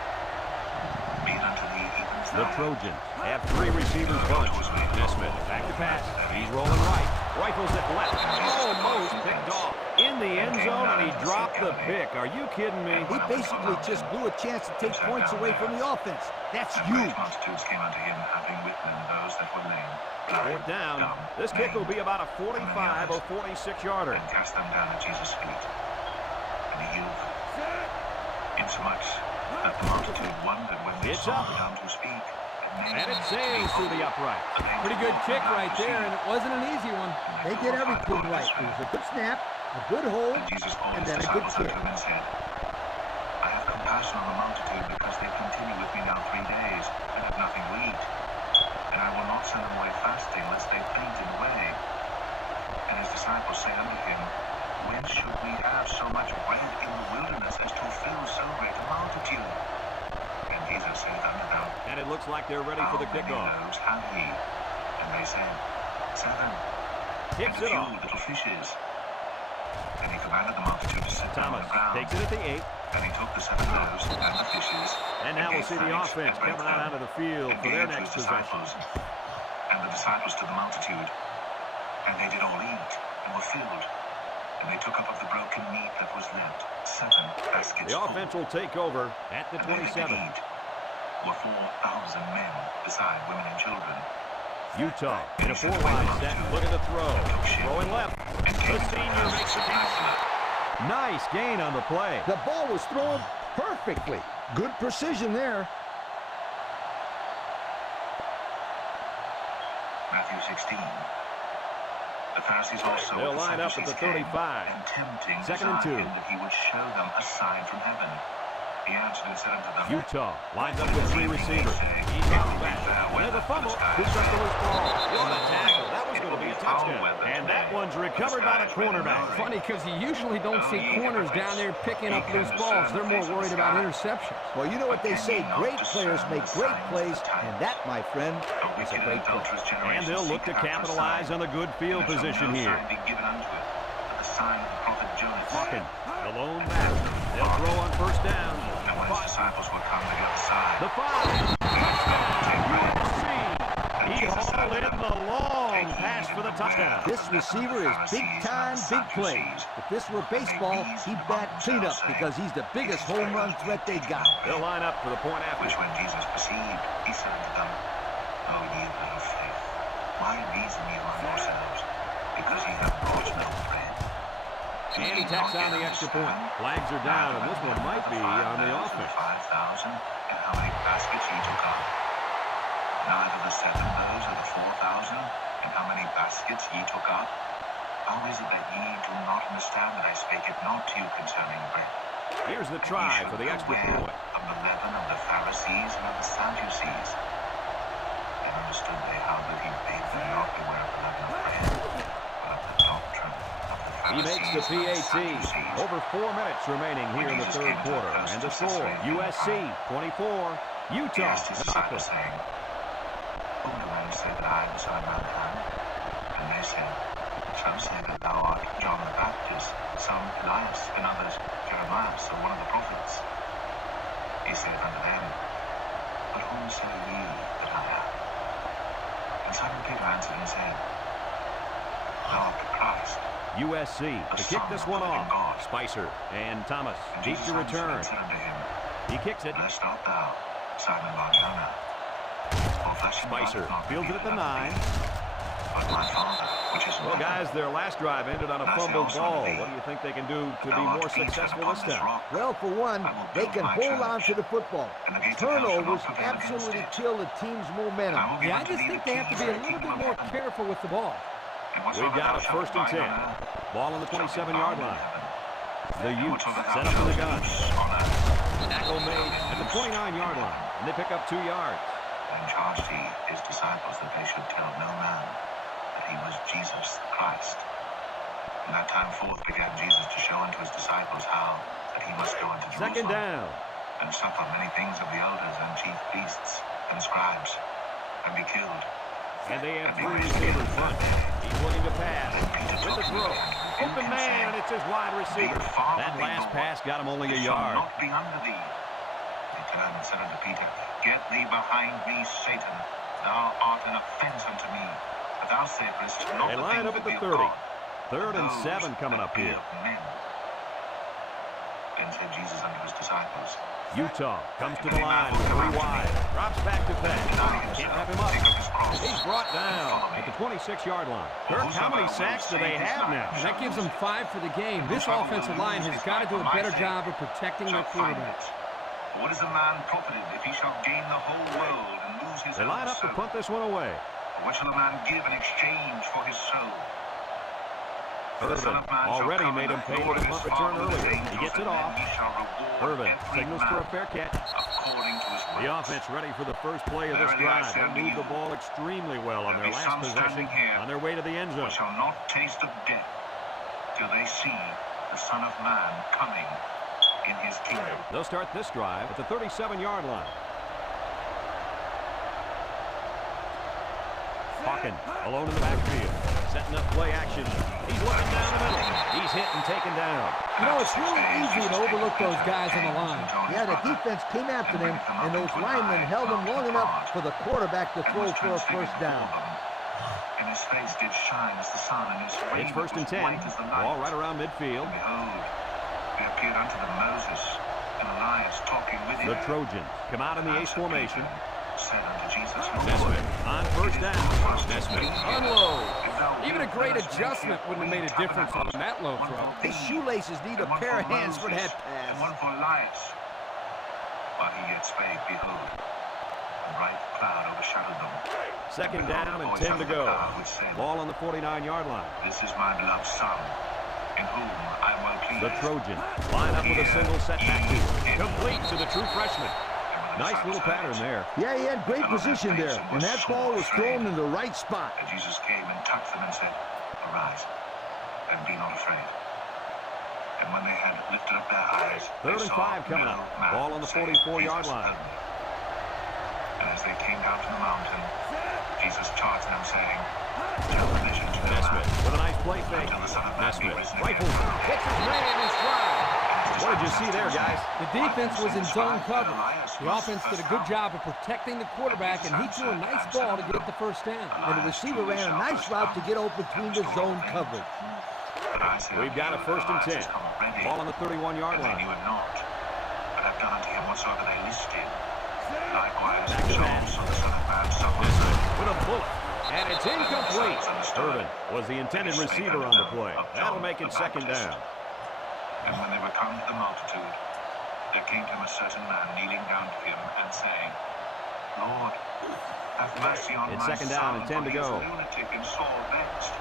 Be it unto thee even as The thou Trojans have 3 receivers bunched. Nesmith back to pass. He's rolling right. Rifles it left. Almost picked off. In the end zone, and he dropped the pick. Are you kidding me? He basically just blew a chance to take points away from the offense. That's huge. multitudes came unto him, having with them those that were lame, blind, 4th down. dumb, This kick will maimed, be about a 45 or 46-yarder. and cast them down at Jesus' feet. And he healed them. Insomuch that the multitude wondered when they It's saw up. the dumb to speak. And it sails through the upright. Pretty good kick right there, and it wasn't an easy one. They did everything right. It was a good snap, a good hold, And Jesus called and his then a good disciples kick. unto him and said, I have compassion on the multitude, because they continue with me now 3 days, and have nothing to eat. And I will not send them away fasting, lest they faint in the way. And his disciples say unto him, Whence should we have so much bread in the wilderness as to fill so great a multitude? And Jesus saith unto them, And it looks like they're ready How for the many kickoff. loaves have ye? And they said, 7. Tips And a it few off. little fishes. And he commanded the multitude to sit down on Thomas the ground. takes it at the 8. And he took the 7 loaves and the fishes. And now we'll see the offense coming out of the field for their next possession. And the disciples to the multitude. And they did all eat, and were filled. And they took up of the broken meat that was left 7 baskets The full. offense will take over at the And they that 27. did eat were 4,000 men, beside women and children. Utah in a 4-wide set. Look at the throw. Throwing left. The senior makes the tackle. Nice gain on the play. The ball was thrown perfectly. Good precision there. Matthew 16. The Pharisees also They'll with the line up at the Sadducees came, 35. and tempting 2nd and 2. desired him that he would show them a sign from heaven. He answered and said unto them, Utah lines up with 3 receivers. He drops back. And there's a fumble. Picks up the loose ball. What a tackle. That was going to be a touchdown. And that one's recovered by the cornerback. Funny, because you usually don't see corners down there picking up loose balls. They're more worried about interceptions. Well, you know what they say, great players make great plays, and that, my friend, is a great play. And they'll look to capitalize on the good field position here. The sign of the prophet Jonah. Fucking the lone back. He'll throw on first down. And when his disciples would come to the other side, The 5. Touchdown, USC. He hauled in the long pass for the touchdown. This receiver is big time, big play. If this were baseball, he'd bat cleanup because he's the biggest home run threat they got. They'll line up for the point after. which when Jesus perceived, he said unto them, O ye of little faith, why reason ye among yourselves? Because ye have brought no bread. And he tacks on the extra point. Flags are down, and this one might be on the offense. 5,000, and how many baskets ye took up? Neither the 7 loaves or the 4,000, and how many baskets ye took up? How is it that ye do not understand that I spake it not to you concerning bread? Here's the try for the extra point. Of the leaven of the Pharisees and of the Sadducees. And understood they how that he bade them not beware of the leaven of bread, but of the doctrine of the Pharisees. He makes the PAT. Over 4 minutes remaining here in the third quarter. And the score, USC 24, Utah. His disciples saying, Whom do men say that I, the Son of Man, am? And they said, Some say that thou art John the Baptist, some Elias, and others Jeremiah, or one of the prophets. He saith unto them, But whom say ye that I am? And Simon Peter answered and said, Thou art the Christ. USC to kick this one off. Spicer and Thomas deep to return. Said unto him, He kicks it. Blessed art thou, Simon Bar-Jonah. For flesh and blood Spicer hath not fields it at the revealed 9. unto thee, but my Father, which is in Well, heaven. guys, their last drive ended on a fumbled ball. What do you think they can do to be more successful this time? Well, for one, they can hold on to the football. Turnovers absolutely kill the team's momentum. Yeah, I just think they have to be a little bit more careful with the ball. We've got a 1st and 10. Ball on the 27-yard line. The Utes set up in the gun. Tackle made at the 29-yard line. And they pick up 2 yards. And charged he his disciples that they should tell no man that he was Jesus Christ. From that time forth began Jesus to show unto his disciples how that he must go unto Jerusalem, 2nd down. and suffer many things of the elders and chief priests and scribes, and be killed. And they have 3 receivers front. He's looking to pass. With the throw. Open man, and it's his wide receiver. That last pass got him only a yard. Not be under thee. They turned and said unto Peter, Get thee behind me, Satan. Thou art an offense unto me. But thou savorest not They the line things up at that the be of 30. God, 3rd and those 7 coming that up be here. of men. Then said Jesus unto his disciples, Utah comes to the line with 3 wide. Drops back to pass. Can't wrap him up. Take up his cross, He's brought down at the 26-yard line. Kirk, how many sacks do they have now? And that gives them 5 for the game. This offensive line has got to do a better job of protecting their quarterbacks. What is a man profited if he shall gain the whole world and lose his They own line up to soul? punt this one away. What shall a man give in exchange for his soul? For the Son Irvin of Man shall already come made in him the pay for glory the of his punt return Father with his earlier. He angels, gets it and off. then he shall reward Irvin every signals for a man fair catch. according to his The works. offense ready for the first play of this drive. They moved the ball extremely well on their last possession on their way to the end zone. But shall not taste of death till they see the Son of Man coming in his kingdom. They'll start this drive at the 37-yard line. Hawkins alone in the backfield. Setting up play action. He's looking down the middle. He's hit and taken down. You know, it's really easy to overlook those guys on the line. Yeah, the defense came after them, and those linemen held them long enough for the quarterback to throw for a first down. And his face did shine as the sun, and his It's raiment 1st and was 10. white as the night. Ball right around midfield. And behold, there appeared unto them Moses and Elias talking with him. The Trojans come out in the ace formation. Said unto Jesus, Nesmith on first down. Nesmith unload. Even a great adjustment wouldn't have made a difference on that low throw. His shoelaces need a pair of hands for that And pass. one for Elias. While he yet spake, behold, a bright cloud overshadowed them. 2nd down and 10 to go. Ball on the 49-yard line. This is my beloved Son, in whom I am well pleased. The Trojans line up with a single setback two. Complete to the true freshman. Nice little pattern there. Yeah, he had great position there, and that ball was thrown in the right spot. And Jesus came and touched them and said, Arise, and be not afraid. And when they had lifted up their eyes, 3rd and 5 coming up. Ball on the 44-yard line. And as they came down from the mountain, Jesus charged them, saying, Tell the vision to no man, Nesmith with a nice play fake. until the Son of Man be Nesmith risen again. rifles. Hits his man in stride. And his What did you see there, guys? The defense was in zone coverage. The offense did a good job of protecting the quarterback, and he threw a nice ball to get the first down. And the receiver ran a nice route to get open between the zone coverage. We've got a 1st and 10. Ball on the 31-yard line. But I've done unto him whatsoever they listed. Likewise, Back to man. With a bullet. And it's incomplete. Irvin was the intended receiver on the play. That'll make it 2nd down. And when they were come to the multitude, there came to him a certain man kneeling down to him and saying, Lord, have mercy on It's my 2nd down son, and 10 to for he is go. a lunatic and sore vexed.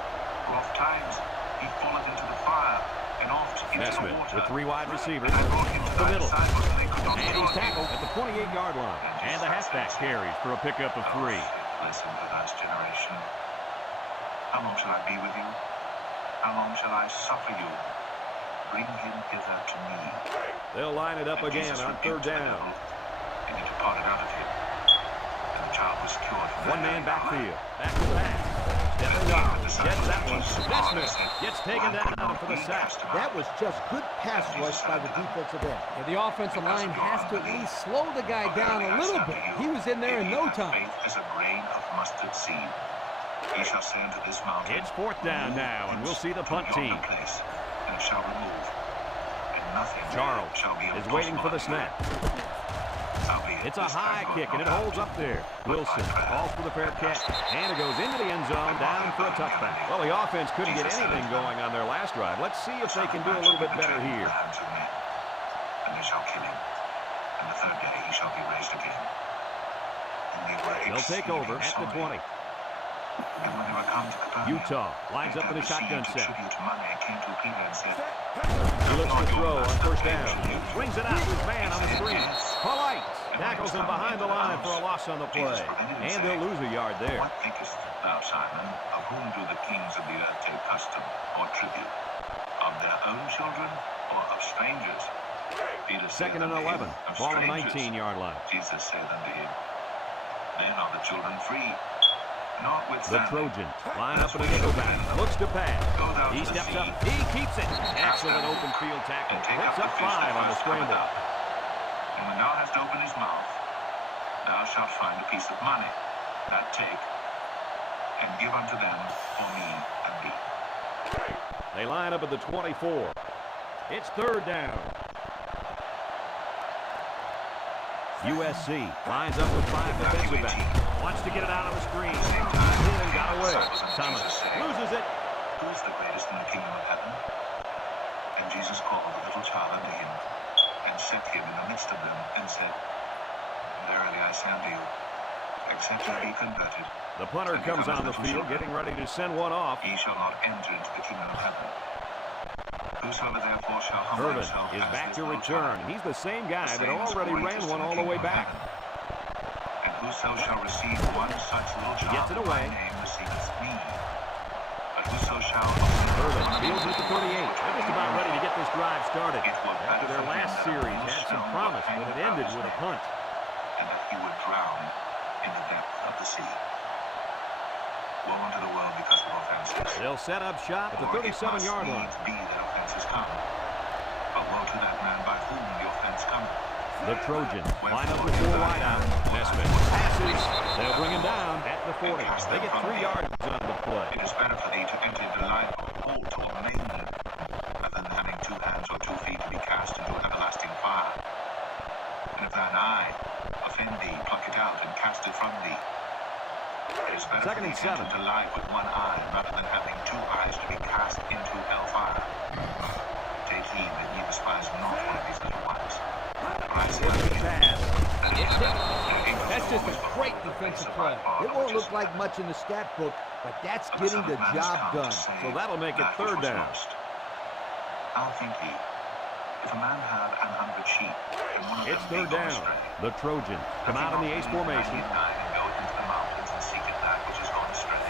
For oft times he falleth into the fire, and oft into the Nesmith water. with 3 wide receivers. And I brought him to The thy middle. disciples, and they could not And he's follow him. tackled at the 28-yard line. And the halfback carries for a pickup of 3. Listen to this generation. How long shall I be with you? How long shall I suffer you? Bring him hither to me. They'll line it up And again Jesus on 3rd rebuked the down. devil, and it departed out of him. And the child was cured from One man that hour. backfield. Back to back. Stepping up. Gets that one. Nesmith gets taken down for the sack. That was just good pass rush by the defensive end. Yeah, the offensive line has to at least slow the guy down a little bit. He was in there in no time. Faith as a grain of mustard seed. He shall say unto this mountain, It's 4th down now, and we'll see the punt to yonder team. place, and it shall remove. And nothing Charles shall be is waiting for the snap. It's a high kick, and it holds up there. Wilson calls for the fair catch, and it goes into the end zone, down for a touchback. Well, the offense couldn't get anything going on their last drive. Let's see if they can do a little bit better here. And they shall kill him, and the 3rd day he shall be raised again. And they were They'll take over at the 20. And when they were come to Capernaum, Utah lines up in a shotgun set. Mania came to Peter and said, He looks to throw on 1st down. Swings it out to his man on the screen. Polite tackles him behind the line for a loss on the play. And they'll lose a yard there. What thinkest thou, Simon, of whom do the kings of the earth take custom or tribute? Of their own children or of strangers? Peter saith 2nd and unto him, 11. Of Ball on the strangers. 19-yard line. Jesus said unto him, Then are the children free. The Notwithstanding, Trojans line up in a nickelback. Looks to pass. He steps up. He keeps it. Excellent open field tackle. Picks up 5 on the scramble. And when thou hast opened his mouth, thou shalt find a piece of money. That take, and give unto them for me and thee. They line up at the 24. It's 3rd down. USC lines up with 5 defensive backs. Wants to get it out on the screen. Boom, got away. Thomas loses it. Who is the greatest in the kingdom of heaven? And Jesus called the little child unto him, and set him in the midst of them, and said, Verily I say unto you, except ye be converted, The punter comes on the field, getting ready to send one off. ye shall not enter into the kingdom of heaven. Whosoever therefore shall humble Irvin himself is as back this to little return. child, He's the same guy the that same is already ran greatest one in the all the way kingdom of back. heaven. And whoso shall receive one such little child Gets it in away. my name receiveth me. But whoso shall Irvin fields at the 38. They're just about ready to get this drive started. After their last series had some promise, but it ended with a punt. and that he would drown in the depth of the sea. Woe unto the world because of offenses. They'll set up shop at the 37-yard line. It must needs be that offenses come. But woe to that man by whom the offense cometh. The Trojans line up with 4 wide out. Nesmith passes. They'll bring him down at the 40. They get 3 yards on the play. It is better for thee to enter into life halt or maimed, rather than having 2 hands or 2 feet to be cast into everlasting fire. And if thine eye offend thee, pluck it out and cast it from thee. It is better for 2nd thee and to 7. enter into life with 1 eye, rather than having 2 eyes to be cast into hellfire. Take heed that ye despise not one of these little ones. For I say unto you, That's just a great defensive play. It won't look like much in the stat book, but that's getting the job done. So that'll make it 3rd down. How think ye, if a man have 100 sheep, and one of It's them 3rd be gone down. astray, The Trojans come out in the ace formation. and goeth into the mountains and seeketh that which is gone astray.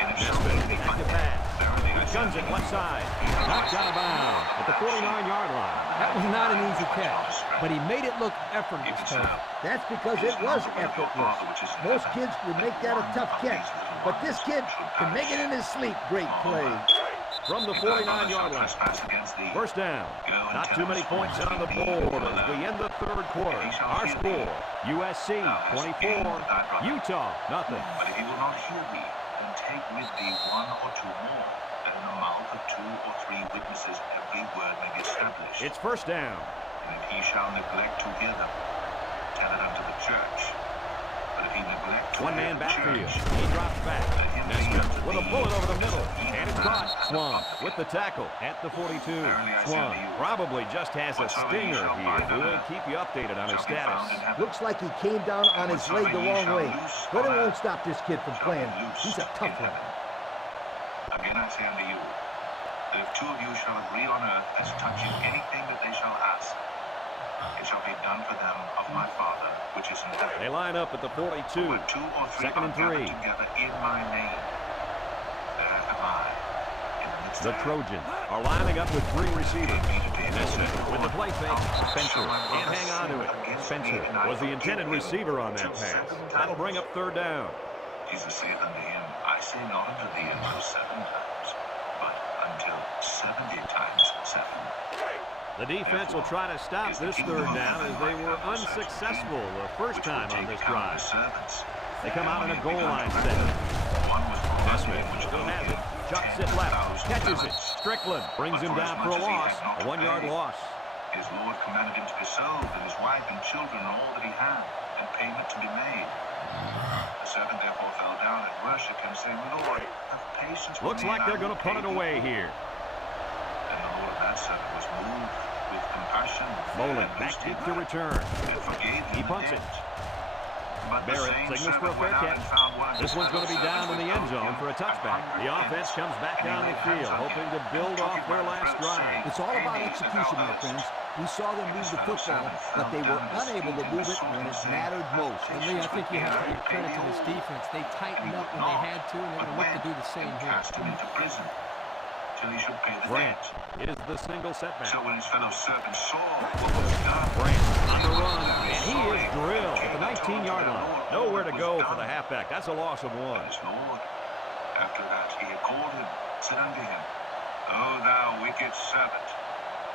And it shall Nesmith be back to like pass. verily I He say guns it unto you, left side. Knocked out of bounds at the 49-yard line. That was not an easy catch, but he made it look effortless, Tony. That's because it was effortless. Most kids would make that a tough catch, but this kid can make it in his sleep. Great play. from the 49-yard line. First down. Not too many points on the board as we end the third quarter. Our score, USC 24, Utah nothing. But if he will not hear me, then take with thee one or two more, that in the mouth of 2 or 3 witnesses every word may be established. It's first down. And if he shall neglect to hear them, tell it unto the church. But if he neglect to One hear man the backfield. church, He drops back. Nesmith with a bullet over the middle. And it's caught. Swung with the tackle at the 42. Swung probably just has a stinger here. We'll keep you updated on his status. Looks like he came down on his leg the wrong way. But it won't stop this kid from playing. He's a tough one. Again I say unto you, that if 2 of you shall agree on earth as touching anything that they shall ask, it shall be done for them of my Father which is in heaven. They line up at the 42. Where 2 or 3 Second and are 3. gathered together in my name, there am I in the midst The of them. Trojans are lining up with 3 receivers. Nesmith with the play fake. Spencer can't hang on to it. Spencer was the intended receiver on that pass. That'll bring up third down. Jesus saith unto him, I say not unto thee until 7 times, but until 70 times 7. The defense will try to stop this third down as they were unsuccessful the first time on this drive. They come out in a goal line set. Nesmith still has it. Chucks it left. Catches it. Strickland brings him down for a loss. A 1-yard loss. His Lord commanded him to be sold, and his wife and children and all that he had, and payment to be made. The servant therefore fell down and worshipped him, saying, Lord, have patience with me. Looks like they're going to punt it away here. And the Lord of that servant was moved with compassion. Molan back deep to return. He punts it. Barrett signals for a fair catch. This one's going to be down in the end zone for a touchback. The offense comes back down the field, hoping to build off their last drive. It's all about execution, my friends. We saw them move the football, but they were unable to move it when it mattered most. And Lee, I think you have to give credit to this defense. They tightened up when they had to, and they're going to look to do the same here. Branch is the single setback. So when his fellow servants saw what was done, Branch on the run, and he is drilled at the 19-yard line. Nowhere to go for the halfback. That's a loss of 1. his Lord, after that he had called him, said unto him, O thou wicked servant,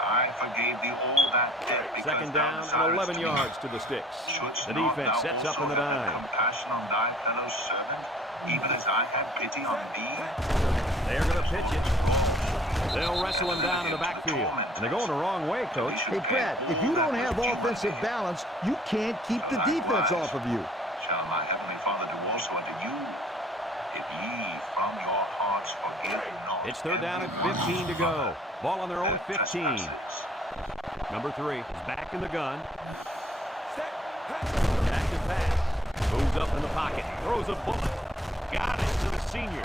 I forgave thee all that debt because Second thou down desirest and 11 me. yards to the sticks. Shouldst The not defense thou sets up also in the have dime. compassion on thy fellow servant, even as I had pity on thee? They're going to pitch it. They'll wrestle him down in the backfield. And they're going the wrong way, Coach. Hey, Brad, if you don't have offensive balance, you can't keep the defense off of you. Shall my heavenly Father do also unto you, if ye from your hearts forgive not? It's third down at 15 to go. Ball on their own 15. Number 3 is back in the gun. Back to pass. Moves up in the pocket. Throws a bullet. Got it to the senior.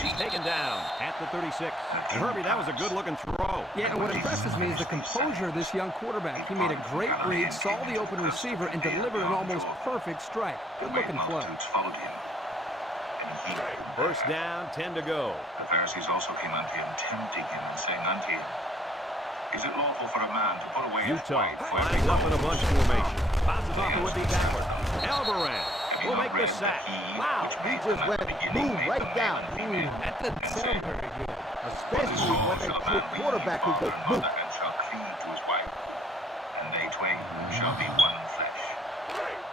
He's taken down at the 36. And Herbie, that was a good-looking throw. Yeah, and what impresses me is the composure of this young quarterback. He made a great read, saw the open receiver, and delivered an almost perfect strike. Good-looking play. First down, 10 to go. The Pharisees also came unto him, tempting him, and saying unto him, Is it lawful for a man to put away his Utah wife? lines up in a bunch formation. Bounces off the would-be tackler. Alvarez will make the sack. Wow, he just went boom right down. That doesn't sound very good. Especially when they put quarterback who goes boom. And shall cleave to his wife, and they twain shall be one flesh.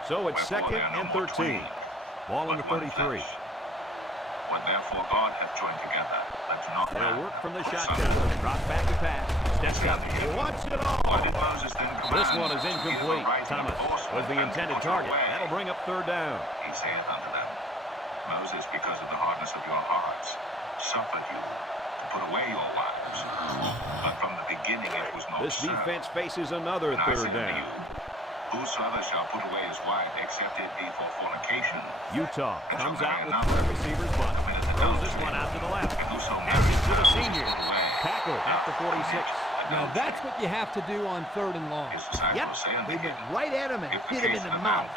So it's second and 13. Ball on the 33. What therefore God hath joined together, let not They'll man work from the put shotgun. asunder. Drop back to pass. Steps up. He wants it all. Why did Moses then command This one is either the incomplete. right and Thomas the force was the and intended put target. away? That'll bring up third down. He saith unto them, Moses, because of the hardness of your hearts, suffered you to put away your wives. But from the beginning it was not This so. defense faces another And I say third unto down. you, whosoever shall put away his wife, except it be for fornication, Utah comes out with 3 receivers, but throws this one out to the left. Has it to the senior. Tackle at the 46. Now that's what you have to do on 3rd and long. Yep, they went right at him and hit him in the mouth.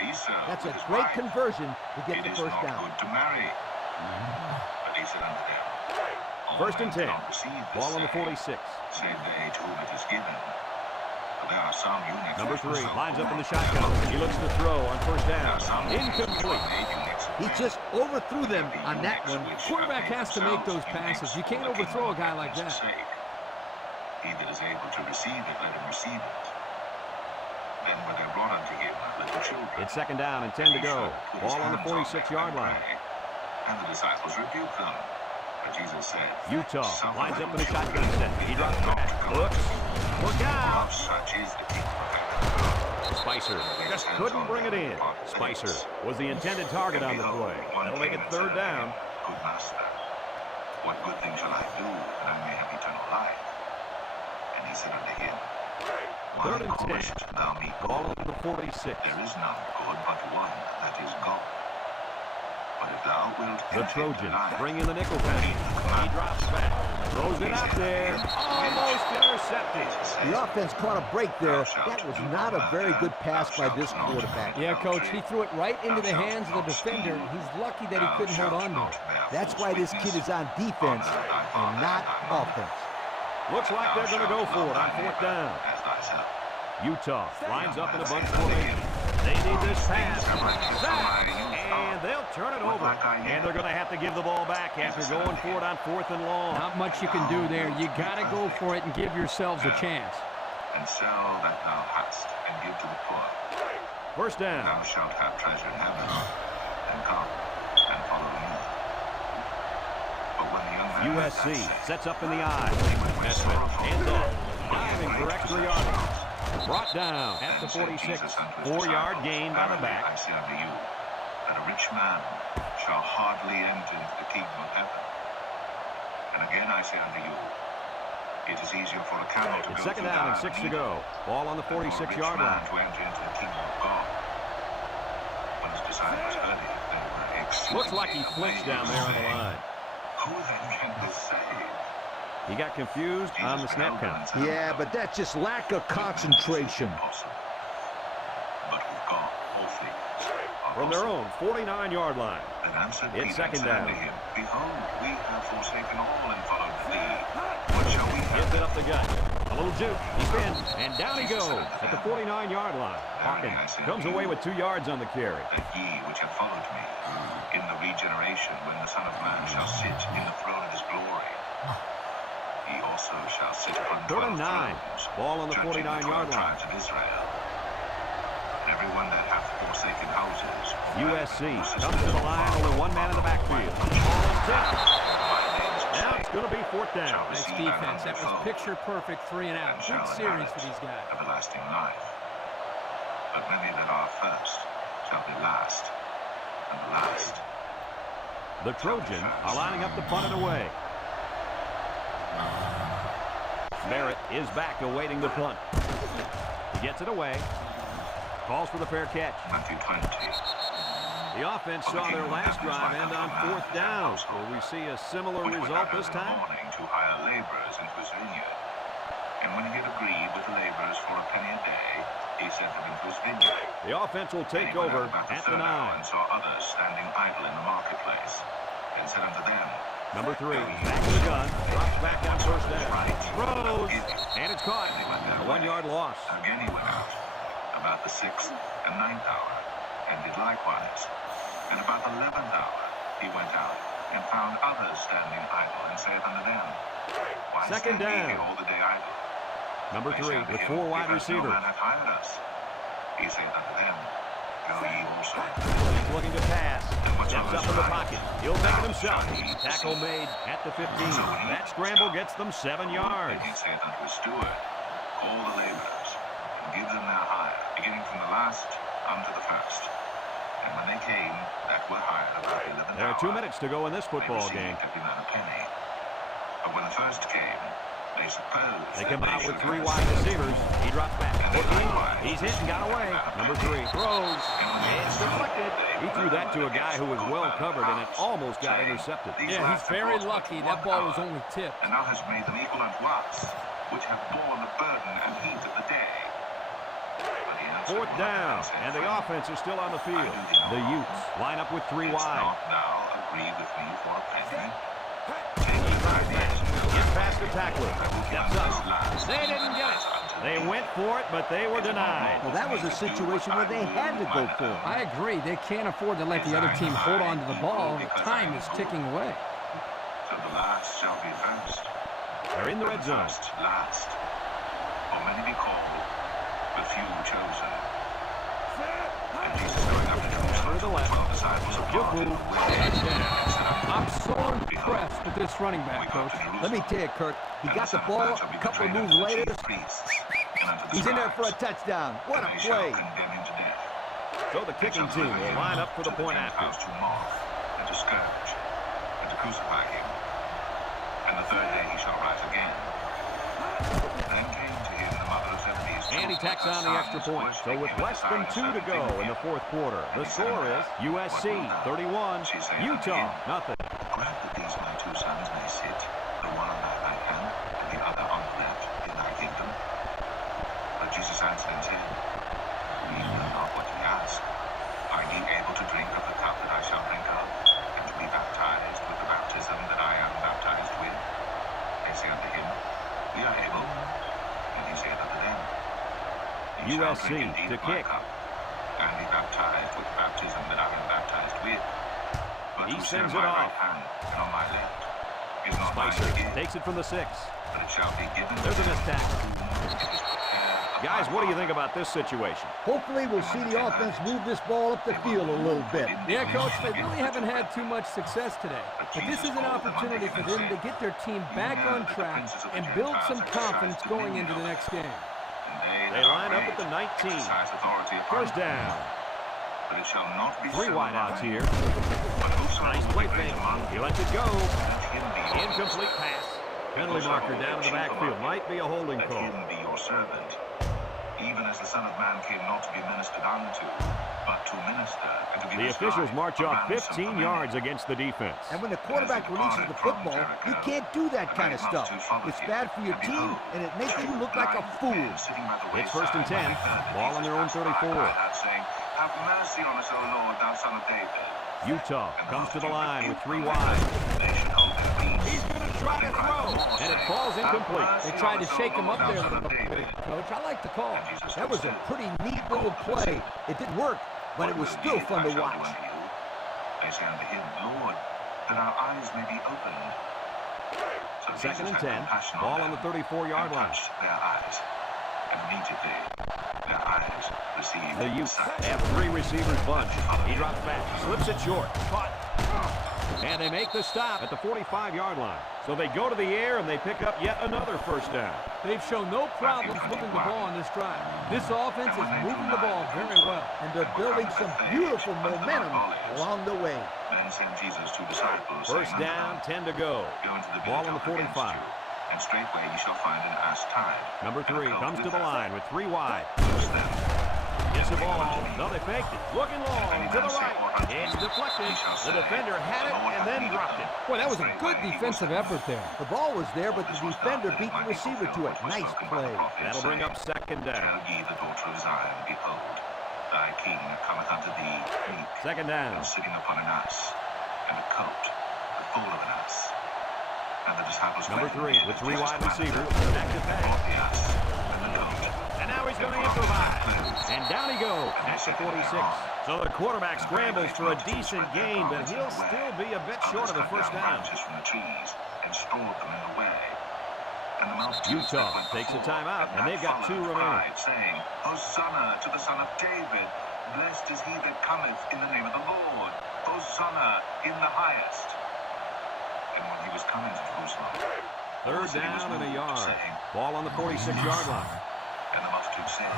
That's a great conversion to get the first down. Good to marry. But he said unto them, all First and men 10. do not receive this Ball on the saying, 46. save they to whom it is given. For there are some eunuchs Number which 3 were so lines up in the poor. shotgun. He looks to throw on first There down. are some which were so Incomplete. made eunuchs He just overthrew them on that one. Quarterback has to make those passes. You can't overthrow a guy like that. He that is able to receive it, let him receive it. Then were they brought unto him little children. It's second down and 10 to go. Ball on the 46-yard line. And the disciples rebuked them. But Jesus said, Utah lines up in a shotgun set. He drops back. Looks. Look out. Such is the kingdom of heaven. Spicer just couldn't bring it in. Spicer was the intended target on the play. That'll make it third down. Good master, what good thing shall I do that I may have eternal life? And he said unto him, Third and 10. Thou me Ball good? on the 46. There is none good but one, that is God. But if thou wilt The enter Trojans life, bring in the nickel pass. He drops back. Throws it out there. Almost intercepted. The offense caught a break there. That was not a very good pass by this quarterback. Yeah, Coach, he threw it right into the hands of the defender. He's lucky that he couldn't hold on to it. That's why this kid is on defense and not offense. Looks like they're going to go for it on fourth down. Utah lines up in a bunch formation. They need this pass. And they'll turn it over. And they're going to have to give the ball back after going for it on fourth and long. Not much you can do there. You got to go for it and give yourselves a chance. And sell that thou hast, and give to the poor. First down. Thou shalt have treasure in heaven, and come, and follow me. But when the young man USC sets up in the eye. Nesmith hands off. Diving for extra yardage. Brought down at the 46. 4-yard gain by the back. I say unto you, that a rich man shall hardly enter into the kingdom of heaven. And again I say unto you, it is easier for a camel to It's go second through down and the 6 to go. Ball on the 46-yard line. to enter into the kingdom of God. When his disciples heard it, they were exceedingly Looks like he flinched down there on the line. Who then can this save? He got confused on the snap count. Yeah, but that's just lack of concentration. But with God, all things are From their possible. own 49-yard line. Then answered It's Peter second and said down. unto him, Behold, we have forsaken all and followed thee. What shall we have? Gets it up the gut. A little juke. He spins, and down he goes at the 49-yard line. Hawkins comes away with 2 yards on the carry. That ye which have followed me, in the regeneration when the Son of Man shall sit in the throne of his glory, he also shall sit upon 3rd and 12 9. thrones, Ball on the judging 49-yard 12 line. tribes of Israel. Everyone that hath forsaken houses, USC comes to the line, only one man in the backfield. Ball is tipped. Now it's going to be fourth down. Nice defense. That was picture-perfect 3 and out. Good series for these guys. Everlasting life. But many that are first shall be last, and the last. The Trojans are lining up to punt it away. Merritt is back awaiting the punt. He gets it away. Calls for the fair catch. Matthew 20. The offense saw their last drive end on fourth down. Will we see a similar result this time? To hire laborers into his vineyard. And when he had agreed with the laborers for a penny a day, he sent them into his vineyard. The offense will take And he went over out about at third the 9. hour and saw others standing idle in the marketplace, and said unto them, Number 3, back to the gun, drops back on first down. Throws, and it's caught. A 1-yard loss. Again he went out, about the 6th and 9th hour, and did likewise. And about the 11th hour he went out, and found others standing idle, and saith unto them, Why Second stand ye down. here all the day idle? Number They 3 say unto with him, 4 wide Because no receivers. man hath hired us. He saith unto them, Go ye also. He's looking to pass. Steps up in the pocket. He'll make it himself. Tackle made at the 15. That scramble gets them 7 yards. And he saith unto his steward, Call the laborers, and give them their hire, beginning from the last unto the first. And when they came, that were hired about the 11th There are 2 minutes to go in this football game. every man a penny. But when the first came, they supposed They that come out should with 3 have wide receivers. He drops back. Looking. likewise He's hit and got away. Number 3 throws. It's deflected. He threw that to a guy who was well covered, and it almost got intercepted. Yeah, he's very lucky. That ball was only tipped. And thou hast made them equal unto us, which have borne the burden and heat of the day. But he answered, Fourth down, and the offense is still on the field. The Utes line up with 3 Didst wide. not thou agree with me for a penny? Gets past the tackler. Steps up. They didn't get it. They went for it, but they were denied. Well, that was a situation where they had to go for it. I agree. They can't afford to let the other team hold on to the ball. The time is ticking away. So the last shall be first. They're in the red zone. Last. For many be called, but few chosen. And Jesus going up to Jerusalem, to the left. 12 disciples apart. I'm so impressed with this running back, Coach. Let me tell you, Kirk, he got the ball, a couple of moves later, he's in there for a touchdown. What a play. So the kicking team will line up for the point after. To mock, and to scourge, and to crucify him. And the third day he shall rise again. Then came to him the mother of Zebedee's And he tacks on the extra point. So with less than 2 to go in the fourth quarter, the score is USC 31, Utah nothing. Grant that these my two sons may sit, the one on thy right hand, and the other on the left, in thy kingdom. But Jesus answered and said, Ye know not what ye ask. Are ye able to drink of the cup that I shall drink of, and to be baptized with the baptism that I am baptized with? They say unto him, We are able. And he said unto them, Ye shall USC drink indeed to of my kick. cup, and be baptized with the baptism that I am baptized with. But He who sends sit it on my off. right hand and on my left is not mine Spicer to give, takes it from the 6. but it shall be given There's a to missed them tackle. whom it is prepared Guys, upon what do you my think about this situation? Hopefully we'll see the offense move this ball up the field a little bit. Yeah, Coach, they really haven't had too much success today. But this is an opportunity for them to get their team back on track and build some confidence going into the next game. And They line up at the 19. exercise authority upon First them. down. But it shall not be 3 so wideouts among you. here. But whosoever Nice will play be great fake. among He you, lets it go. let him be your Incomplete minister. pass. Penalty marker down in the backfield. Might be a holding Let call. him be your servant. Even as the Son of Man came not to be ministered unto, but to minister and to give The his officials life march a off ransom for 15 many. yards against the defense. And when the quarterback releases the football, you can't do that kind of stuff. It's bad for your team, and it makes you look like a fool. It's first and 10. Ball on their own 34. Have mercy on us, O Lord, thou Son of David. Utah comes to the line with 3 wide. He's going to try to throw, and it falls incomplete. They tried to shake him up there a little bit, Coach. I like the call. That was a pretty neat little play. It didn't work, but it was still fun to watch. They say unto him, Lord, that our eyes may be opened. So Second and Jesus had 10. compassion Ball on them the 34-yard and line. touched their eyes. And immediately their eyes received The Utes sight. have 3 receivers bunch. He drops back, slips it short. Caught. And they make the stop at the 45-yard line. So they go to the air and they pick up yet another first down. They've shown no problems moving the ball on this drive. This offense is moving the ball very well. And they're building some beautiful momentum along the way. Then sent Jesus 2 disciples, First saying unto down, them, 10 to go. Go into the Ball village on the over against 45. you, and straightway ye shall find an ass tied. Number 3 comes to the line with 3 wide. Loose them. Gets the ball. No, they faked it. Looking long to the right. It's deflected. The defender had it and then dropped it. Boy, that was a good defensive effort there. The ball was there, but the defender beat the receiver to it. Nice play. That'll bring up second down. Tell ye the daughter of Zion, behold, thy king cometh unto thee, meek, Second down. and sitting upon an ass, and a coat, the foal of an ass. And the disciples Number went 3 with 3 Jesus wide commanded receivers. them, Back to back. brought the ass and the coat. And now he's going to improvise. And down he goes at the 46. So the quarterback scrambles for a decent gain, but he'll still be a bit short of the first down. Branches from the trees and stored them in the way. And the multitudes Utah that went takes a before timeout, and that they've got 2 followed remaining. cried, saying, Hosanna to the Son of David. Blessed is he that cometh in the name of the Lord. Hosanna in the highest. And when he was coming to Jerusalem, Third the city was down and a moved, yard. saying, Ball on the 46-yard line. and the multitude said,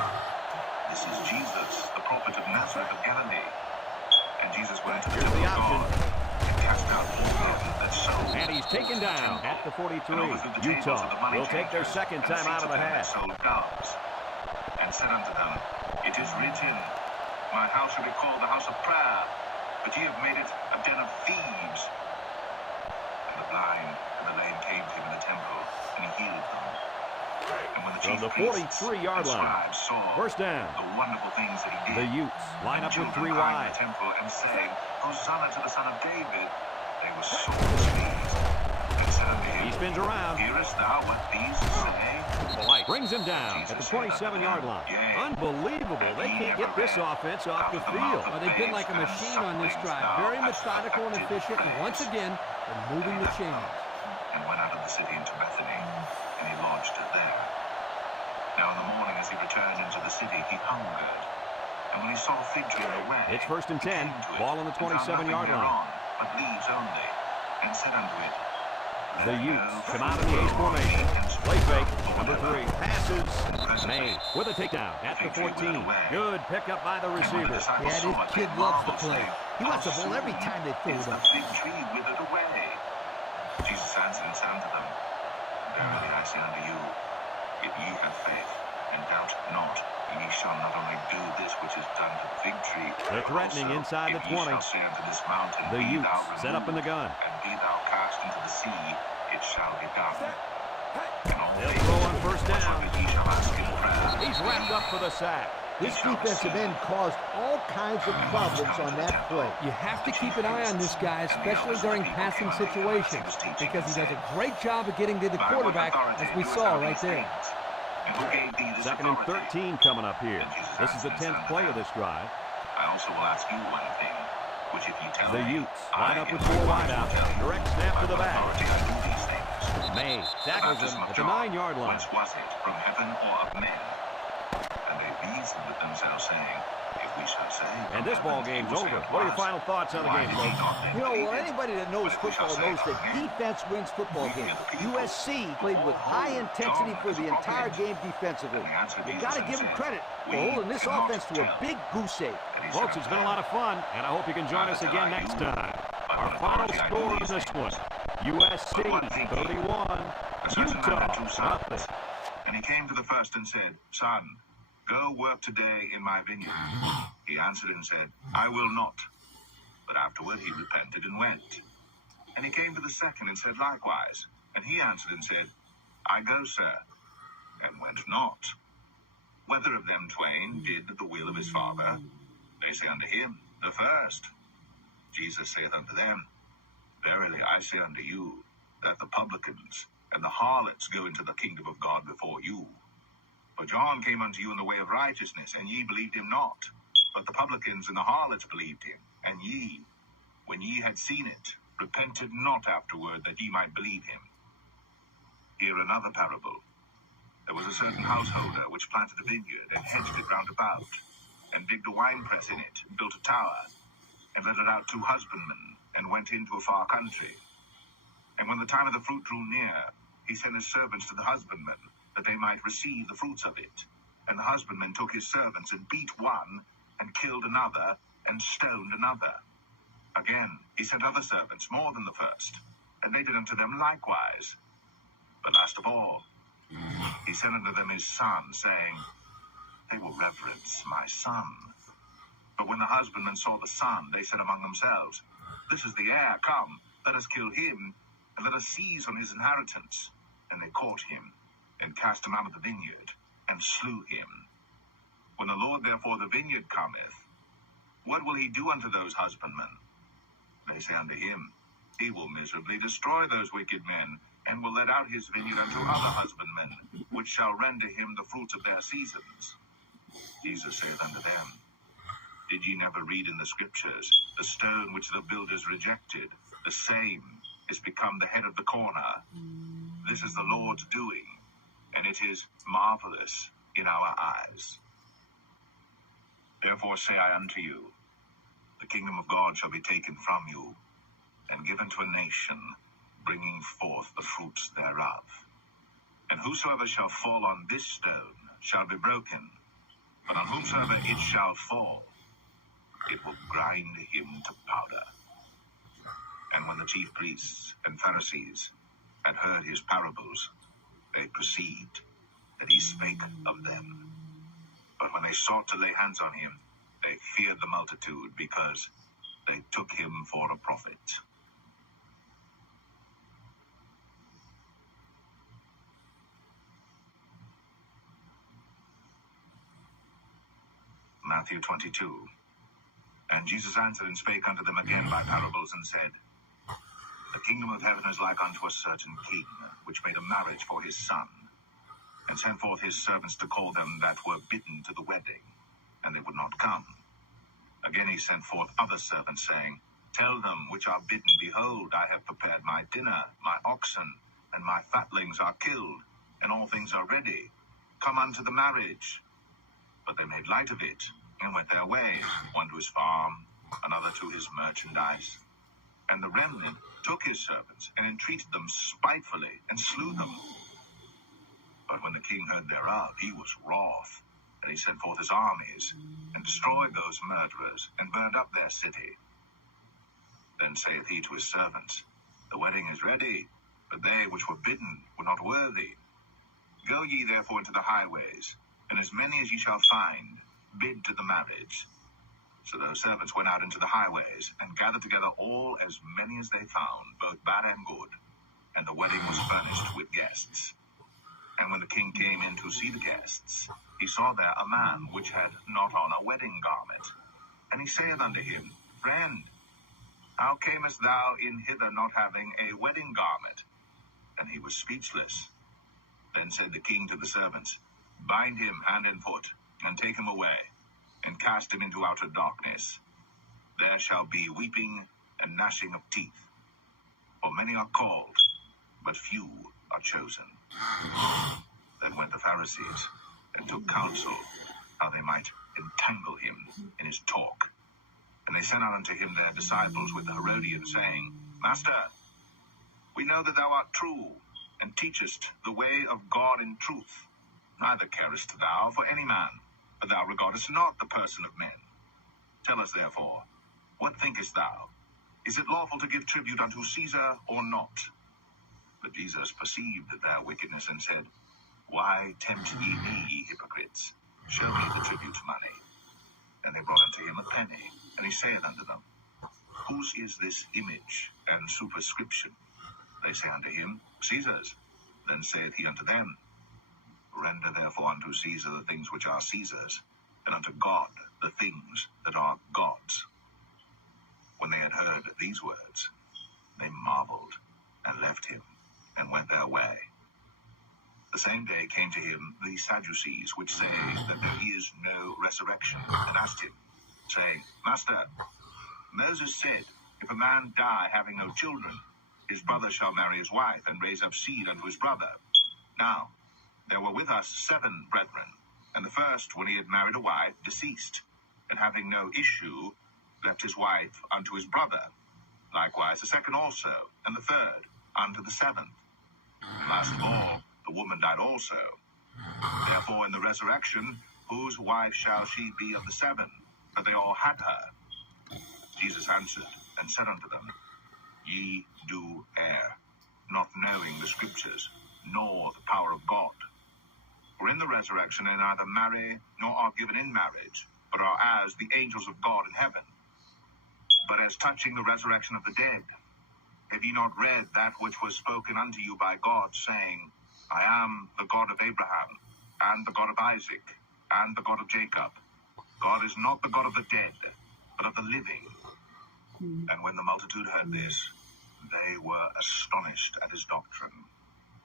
This is Jesus, the prophet of Nazareth of Galilee. And Jesus went into the Here's the temple of option. God, and cast out all them that sold. And he's taken down at the 43. Utah will take their second time out of the half. And said unto them, It is written, My house shall be called the house of prayer, but ye have made it a den of thieves. And the blind and the lame came to him in the temple, and he healed them. And when the From chief the priests 43-yard and line. scribes saw First down. the wonderful things that he did, The Utes line up with 3 children crying in wide. the temple and saying, Hosanna to the Son of David, they were so displeased. And said unto him, He's spins around. Hearest thou what these say? Polite brings him down at the 27-yard line. Unbelievable. They can't get this offense off the field. Oh, they've been like a machine on this drive. Very methodical and efficient. And once again, they're moving the chains. And went out of the city into Bethany, and he lodged there. Now in the morning as he returned into the city, he hungered. And when he saw a fig tree in the way, it's 1st and 10. Ball on the 27-yard line. But leaves only, and said unto it, the Utes come out in the ace formation. Play fake, number 3, passes. May with a takedown at the 14. Good pickup by the receiver. Yeah, this kid loves to play. He wants the ball every time they throw it up. The fig tree withered away. Jesus answered and said unto them, verily I say unto you, if ye have faith, and doubt not, ye shall not only do this which is done to the fig tree, they're threatening also, inside the 20. Say unto this mountain, the be Utes thou removed, set up in the gun. and be thou cast into the sea, it shall be done. They'll throw on 1st down. Ye shall ask in prayer. He's wrapped up for the sack. This defensive end caused all kinds of problems on that play. You have to keep an eye on this guy, especially during passing situations, because he does a great job of getting to the quarterback, as we saw right there. 2nd and 13 coming up here. This is the 10th play of this drive. I also will ask you one thing, which if you tell the me, Utes line up with 4 wideouts. Direct snap to the back. May tackles him at the 9-yard line. Whence was it, from heaven or of men? And they reasoned with themselves, saying, if we shall say... And this ball game's over. What are your final thoughts on the game, folks? You know, well, anybody that knows football knows that defense wins football games. USC played with high intensity for the entire game defensively. You got to give them credit for holding this offense to a big goose egg. Folks, it's been a lot of fun, and I hope you can join us again next time. Our final score in this one, USC 31, Utah 0. And he came to the first and said, Son, go work today in my vineyard. He answered and said, I will not. But afterward he repented and went. And he came to the second and said likewise. And he answered and said, I go, sir, and went not. Whether of them twain did the will of his father? They say unto him, the first. Jesus saith unto them, verily I say unto you, that the publicans and the harlots go into the kingdom of God before you. For John came unto you in the way of righteousness, and ye believed him not. But the publicans and the harlots believed him. And ye, when ye had seen it, repented not afterward that ye might believe him. Hear another parable. There was a certain householder which planted a vineyard, and hedged it round about, and digged a winepress in it, and built a tower, and let it out to husbandmen, and went into a far country. And when the time of the fruit drew near, he sent his servants to the husbandmen, that they might receive the fruits of it. And the husbandman took his servants, and beat one, and killed another, and stoned another. Again he sent other servants, more than the first, and they did unto them likewise. But last of all, he sent unto them his son, saying, they will reverence my son. But when the husbandmen saw the son, they said among themselves, this is the heir, come, let us kill him, and let us seize on his inheritance. And they caught him, and cast him out of the vineyard, and slew him. When the Lord therefore of the vineyard cometh, what will he do unto those husbandmen? They say unto him, he will miserably destroy those wicked men, and will let out his vineyard unto other husbandmen, which shall render him the fruits of their seasons. Jesus saith unto them, did ye never read in the scriptures, the stone which the builders rejected, the same is become the head of the corner? This is the Lord's doing, and it is marvelous in our eyes. Therefore say I unto you, the kingdom of God shall be taken from you, and given to a nation, bringing forth the fruits thereof. And whosoever shall fall on this stone shall be broken, but on whomsoever it shall fall, it will grind him to powder. And when the chief priests and Pharisees had heard his parables, they perceived that he spake of them. But when they sought to lay hands on him, they feared the multitude, because they took him for a prophet. Matthew 22. And Jesus answered and spake unto them again by parables, and said, The kingdom of heaven is like unto a certain king, which made a marriage for his son, and sent forth his servants to call them that were bidden to the wedding, and they would not come. Again he sent forth other servants, saying, Tell them which are bidden, Behold, I have prepared my dinner, my oxen, and my fatlings are killed, and all things are ready. Come unto the marriage. But they made light of it, and went their ways, one to his farm, another to his merchandise. And the remnant took his servants, and entreated them spitefully, and slew them. But when the king heard thereof, he was wroth, and he sent forth his armies, and destroyed those murderers, and burned up their city. Then saith he to his servants, The wedding is ready, but they which were bidden were not worthy. Go ye therefore into the highways, and as many as ye shall find, bid to the marriage. So those servants went out into the highways, and gathered together all as many as they found, both bad and good. And the wedding was furnished with guests. And when the king came in to see the guests, he saw there a man which had not on a wedding garment. And he saith unto him, Friend, how camest thou in hither not having a wedding garment? And he was speechless. Then said the king to the servants, Bind him hand and foot, and take him away, and cast him into outer darkness. There shall be weeping and gnashing of teeth. For many are called, but few are chosen. Then went the Pharisees, and took counsel, how they might entangle him in his talk. And they sent out unto him their disciples with the Herodians, saying, Master, we know that thou art true, and teachest the way of God in truth. Neither carest thou for any man, but thou regardest not the person of men. Tell us therefore, what thinkest thou? Is it lawful to give tribute unto Caesar or not? But Jesus perceived their wickedness, and said, Why tempt ye me, ye hypocrites? Show me the tribute money. And they brought unto him a penny, and he saith unto them, Whose is this image and superscription? They say unto him, Caesar's. Then saith he unto them, Render therefore unto Caesar the things which are Caesar's, and unto God the things that are God's. When they had heard these words, they marveled, and left him, and went their way. The same day came to him the Sadducees, which say that there is no resurrection, and asked him, saying, Master, Moses said, If a man die having no children, his brother shall marry his wife, and raise up seed unto his brother. Now, there were with us 7 brethren, and the first, when he had married a wife, deceased, and having no issue, left his wife unto his brother. Likewise the second also, and the third, unto the 7th. Last of all, the woman died also. Therefore in the resurrection, whose wife shall she be of the 7? For they all had her. Jesus answered, and said unto them, Ye do err, not knowing the Scriptures, nor the power of God. For in the resurrection they neither marry, nor are given in marriage, but are as the angels of God in heaven. But as touching the resurrection of the dead, have ye not read that which was spoken unto you by God, saying, I am the God of Abraham, and the God of Isaac, and the God of Jacob. God is not the God of the dead, but of the living. And when the multitude heard this, they were astonished at his doctrine.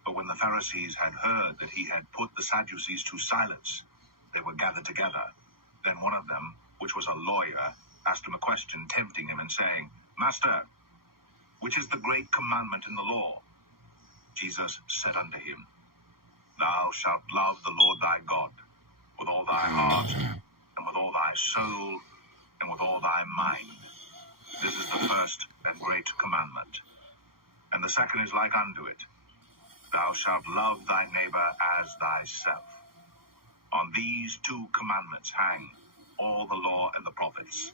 But when the Pharisees had heard that he had put the Sadducees to silence, they were gathered together. Then one of them, which was a lawyer, asked him a question, tempting him, and saying, Master, which is the great commandment in the law? Jesus said unto him, Thou shalt love the Lord thy God with all thy heart, and with all thy soul, and with all thy mind. This is the first and great commandment. And the second is like unto it, Thou shalt love thy neighbor as thyself. On these 2 commandments hang all the law and the prophets.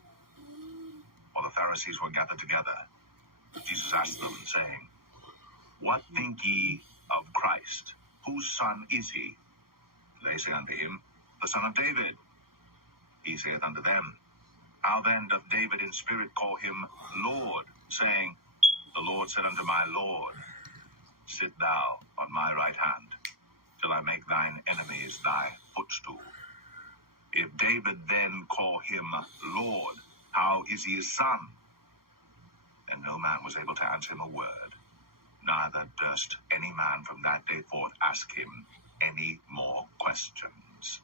While the Pharisees were gathered together, Jesus asked them, saying, What think ye of Christ? Whose son is he? They say unto him, The son of David. He saith unto them, How then doth David in spirit call him Lord, saying, The Lord said unto my Lord, Sit thou on my right hand, till I make thine enemies thy footstool. If David then call him Lord, how is he his son? And no man was able to answer him a word. neither durst any man from that day forth ask him any more questions.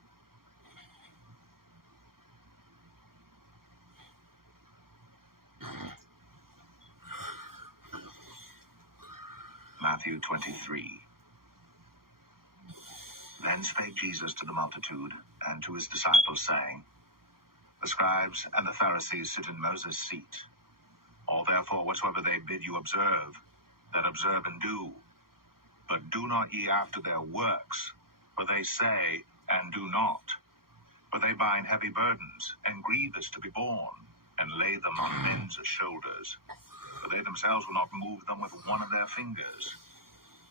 Matthew 23. Then spake Jesus to the multitude and to his disciples, saying, The scribes and the Pharisees sit in Moses' seat. All therefore whatsoever they bid you observe, that observe and do. But do not ye after their works, for they say and do not. For they bind heavy burdens, and grievous to be borne, and lay them on men's shoulders. For they themselves will not move them with one of their fingers.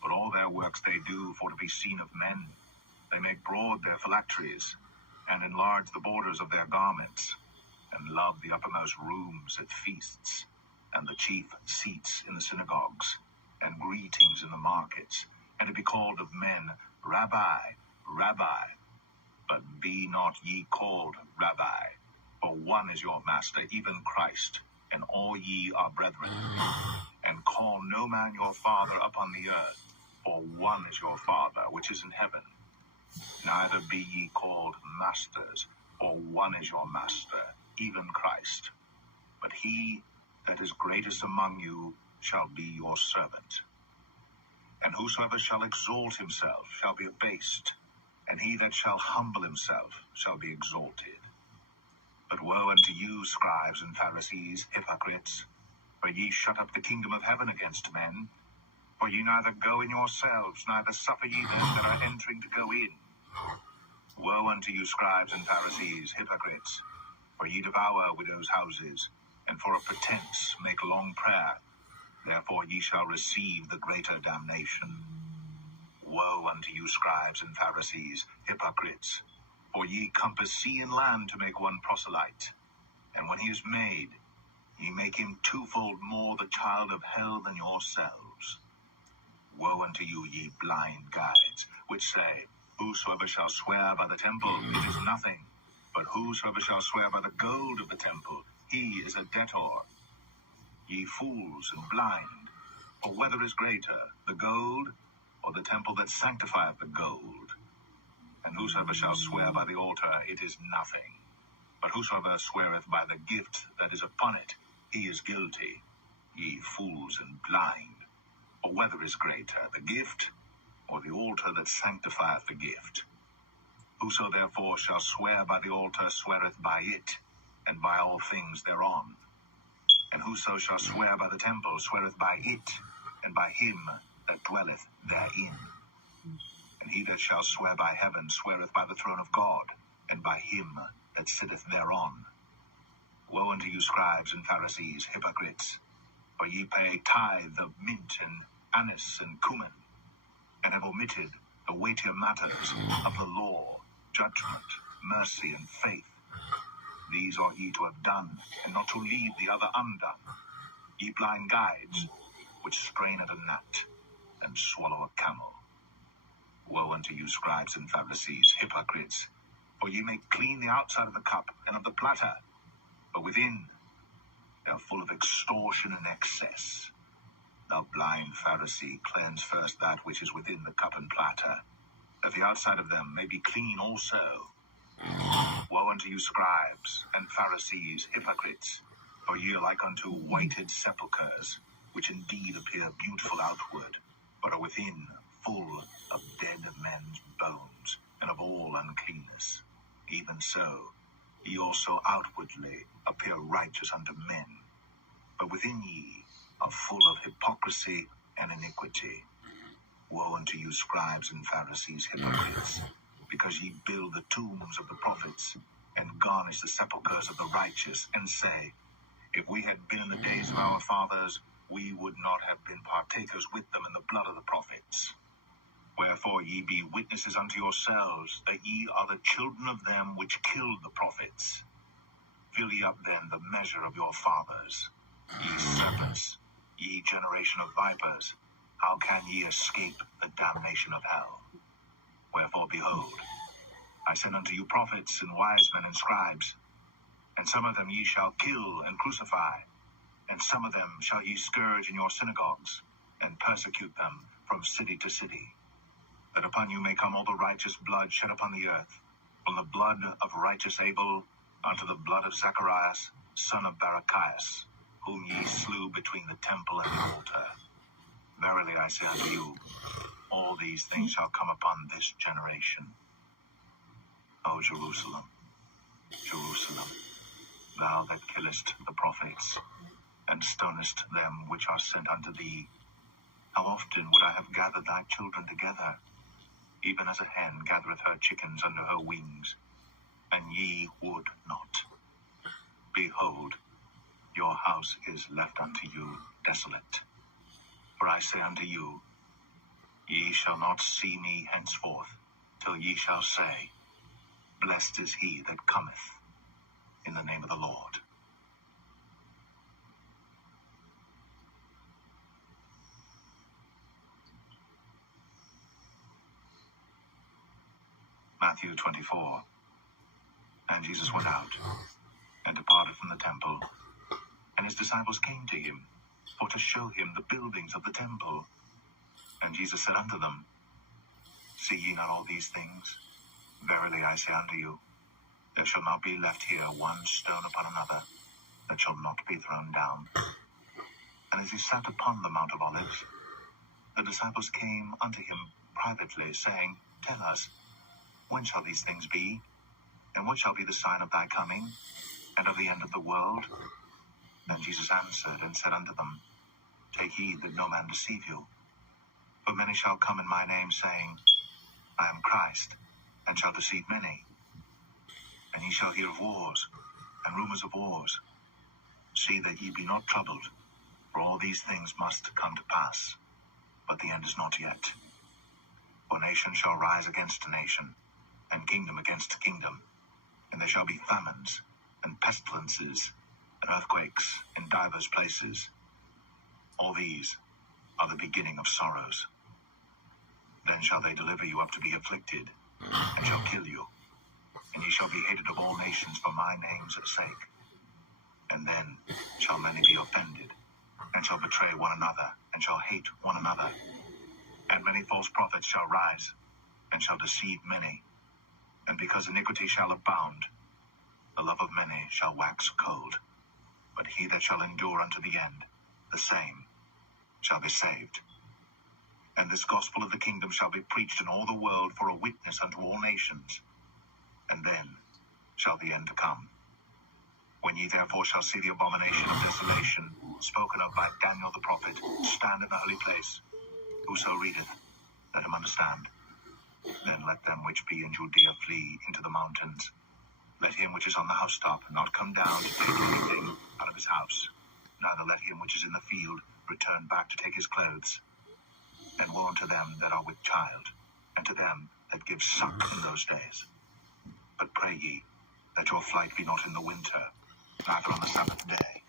But all their works they do for to be seen of men. They make broad their phylacteries, and enlarge the borders of their garments, and love the uppermost rooms at feasts, and the chief seats in the synagogues, and greetings in the markets, and to be called of men, Rabbi, Rabbi. But be not ye called Rabbi, for one is your master, even Christ, and all ye are brethren. And call no man your father upon the earth, for one is your Father which is in heaven. Neither be ye called masters, for one is your master, even Christ. But he that is greatest among you shall be your servant. And whosoever shall exalt himself shall be abased, and he that shall humble himself shall be exalted. But woe unto you, scribes and Pharisees, hypocrites, for ye shut up the kingdom of heaven against men. For ye neither go in yourselves, neither suffer ye them that are entering to go in. Woe unto you, scribes and Pharisees, hypocrites, for ye devour widows' houses, and for a pretense make long prayer. Therefore ye shall receive the greater damnation. Woe unto you, scribes and Pharisees, hypocrites, for ye compass sea and land to make one proselyte. And when he is made, ye make him twofold more the child of hell than yourselves. Woe unto you, ye blind guides, which say, Whosoever shall swear by the temple, it is nothing. But whosoever shall swear by the gold of the temple, he is a debtor. Ye fools and blind, for whether is greater, the gold, or the temple that sanctifieth the gold? And whosoever shall swear by the altar, it is nothing. But whosoever sweareth by the gift that is upon it, he is guilty. Ye fools and blind, for whether is greater, the gift, or the altar that sanctifieth the gift? Whoso therefore shall swear by the altar sweareth by it, and by all things thereon. And whoso shall swear by the temple sweareth by it, and by him that dwelleth therein. And he that shall swear by heaven sweareth by the throne of God, and by him that sitteth thereon. Woe unto you, scribes and Pharisees, hypocrites, for ye pay tithe of mint and anise and cumin, and have omitted the weightier matters of the law, judgment, mercy, and faith. These ought ye to have done, and not to leave the other undone. Ye blind guides, which strain at a gnat, and swallow a camel. Woe unto you, scribes and Pharisees, hypocrites, for ye make clean the outside of the cup and of the platter, but within they are full of extortion and excess. Thou blind Pharisee, cleanse first that which is within the cup and platter, that the outside of them may be clean also. Woe unto you, scribes and Pharisees, hypocrites, for ye are like unto whited sepulchres, which indeed appear beautiful outward, but are within full of dead men's bones, and of all uncleanness. Even so, ye also outwardly appear righteous unto men, but within ye are full of hypocrisy and iniquity. Woe unto you, scribes and Pharisees, hypocrites, because ye build the tombs of the prophets, and garnish the sepulchres of the righteous, and say, If we had been in the days of our fathers, we would not have been partakers with them in the blood of the prophets. Wherefore ye be witnesses unto yourselves, that ye are the children of them which killed the prophets. Fill ye up then the measure of your fathers. Ye serpents, ye generation of vipers, how can ye escape the damnation of hell? Wherefore, behold, I send unto you prophets and wise men and scribes, and some of them ye shall kill and crucify, and some of them shall ye scourge in your synagogues, and persecute them from city to city, that upon you may come all the righteous blood shed upon the earth, from the blood of righteous Abel unto the blood of Zacharias, son of Barachias, whom ye slew between the temple and the altar. Verily I say unto you, all these things shall come upon this generation. O Jerusalem, Jerusalem, thou that killest the prophets, and stonest them which are sent unto thee, how often would I have gathered thy children together, even as a hen gathereth her chickens under her wings, and ye would not. Behold, your house is left unto you desolate. For I say unto you, ye shall not see me henceforth, till ye shall say, Blessed is he that cometh in the name of the Lord. Matthew 24. And Jesus went out, and departed from the temple, and his disciples came to him, for to show him the buildings of the temple. And Jesus said unto them, See ye not all these things? Verily I say unto you, there shall not be left here one stone upon another, that shall not be thrown down. And as he sat upon the Mount of Olives, the disciples came unto him privately, saying, Tell us, when shall these things be? And what shall be the sign of thy coming, and of the end of the world? And Jesus answered and said unto them, Take heed that no man deceive you. For many shall come in my name, saying, I am Christ, and shall deceive many. And ye shall hear of wars, and rumors of wars. See that ye be not troubled, for all these things must come to pass, but the end is not yet. For nation shall rise against nation, and kingdom against kingdom, and there shall be famines, and pestilences, and earthquakes in divers places. All these are the beginning of sorrows. Then shall they deliver you up to be afflicted, and shall kill you, and ye shall be hated of all nations for my name's sake. And then shall many be offended, and shall betray one another, and shall hate one another. And many false prophets shall rise, and shall deceive many. And because iniquity shall abound, the love of many shall wax cold. But he that shall endure unto the end, the same shall be saved. And this gospel of the kingdom shall be preached in all the world for a witness unto all nations. And then shall the end come. When ye therefore shall see the abomination of desolation, spoken of by Daniel the prophet, stand in the holy place. Whoso readeth, let him understand. Then let them which be in Judea flee into the mountains. Let him which is on the housetop not come down to take anything out of his house. Neither let him which is in the field return back to take his clothes. And woe unto them that are with child, and to them that give suck in those days. But pray ye, that your flight be not in the winter, neither on the Sabbath day.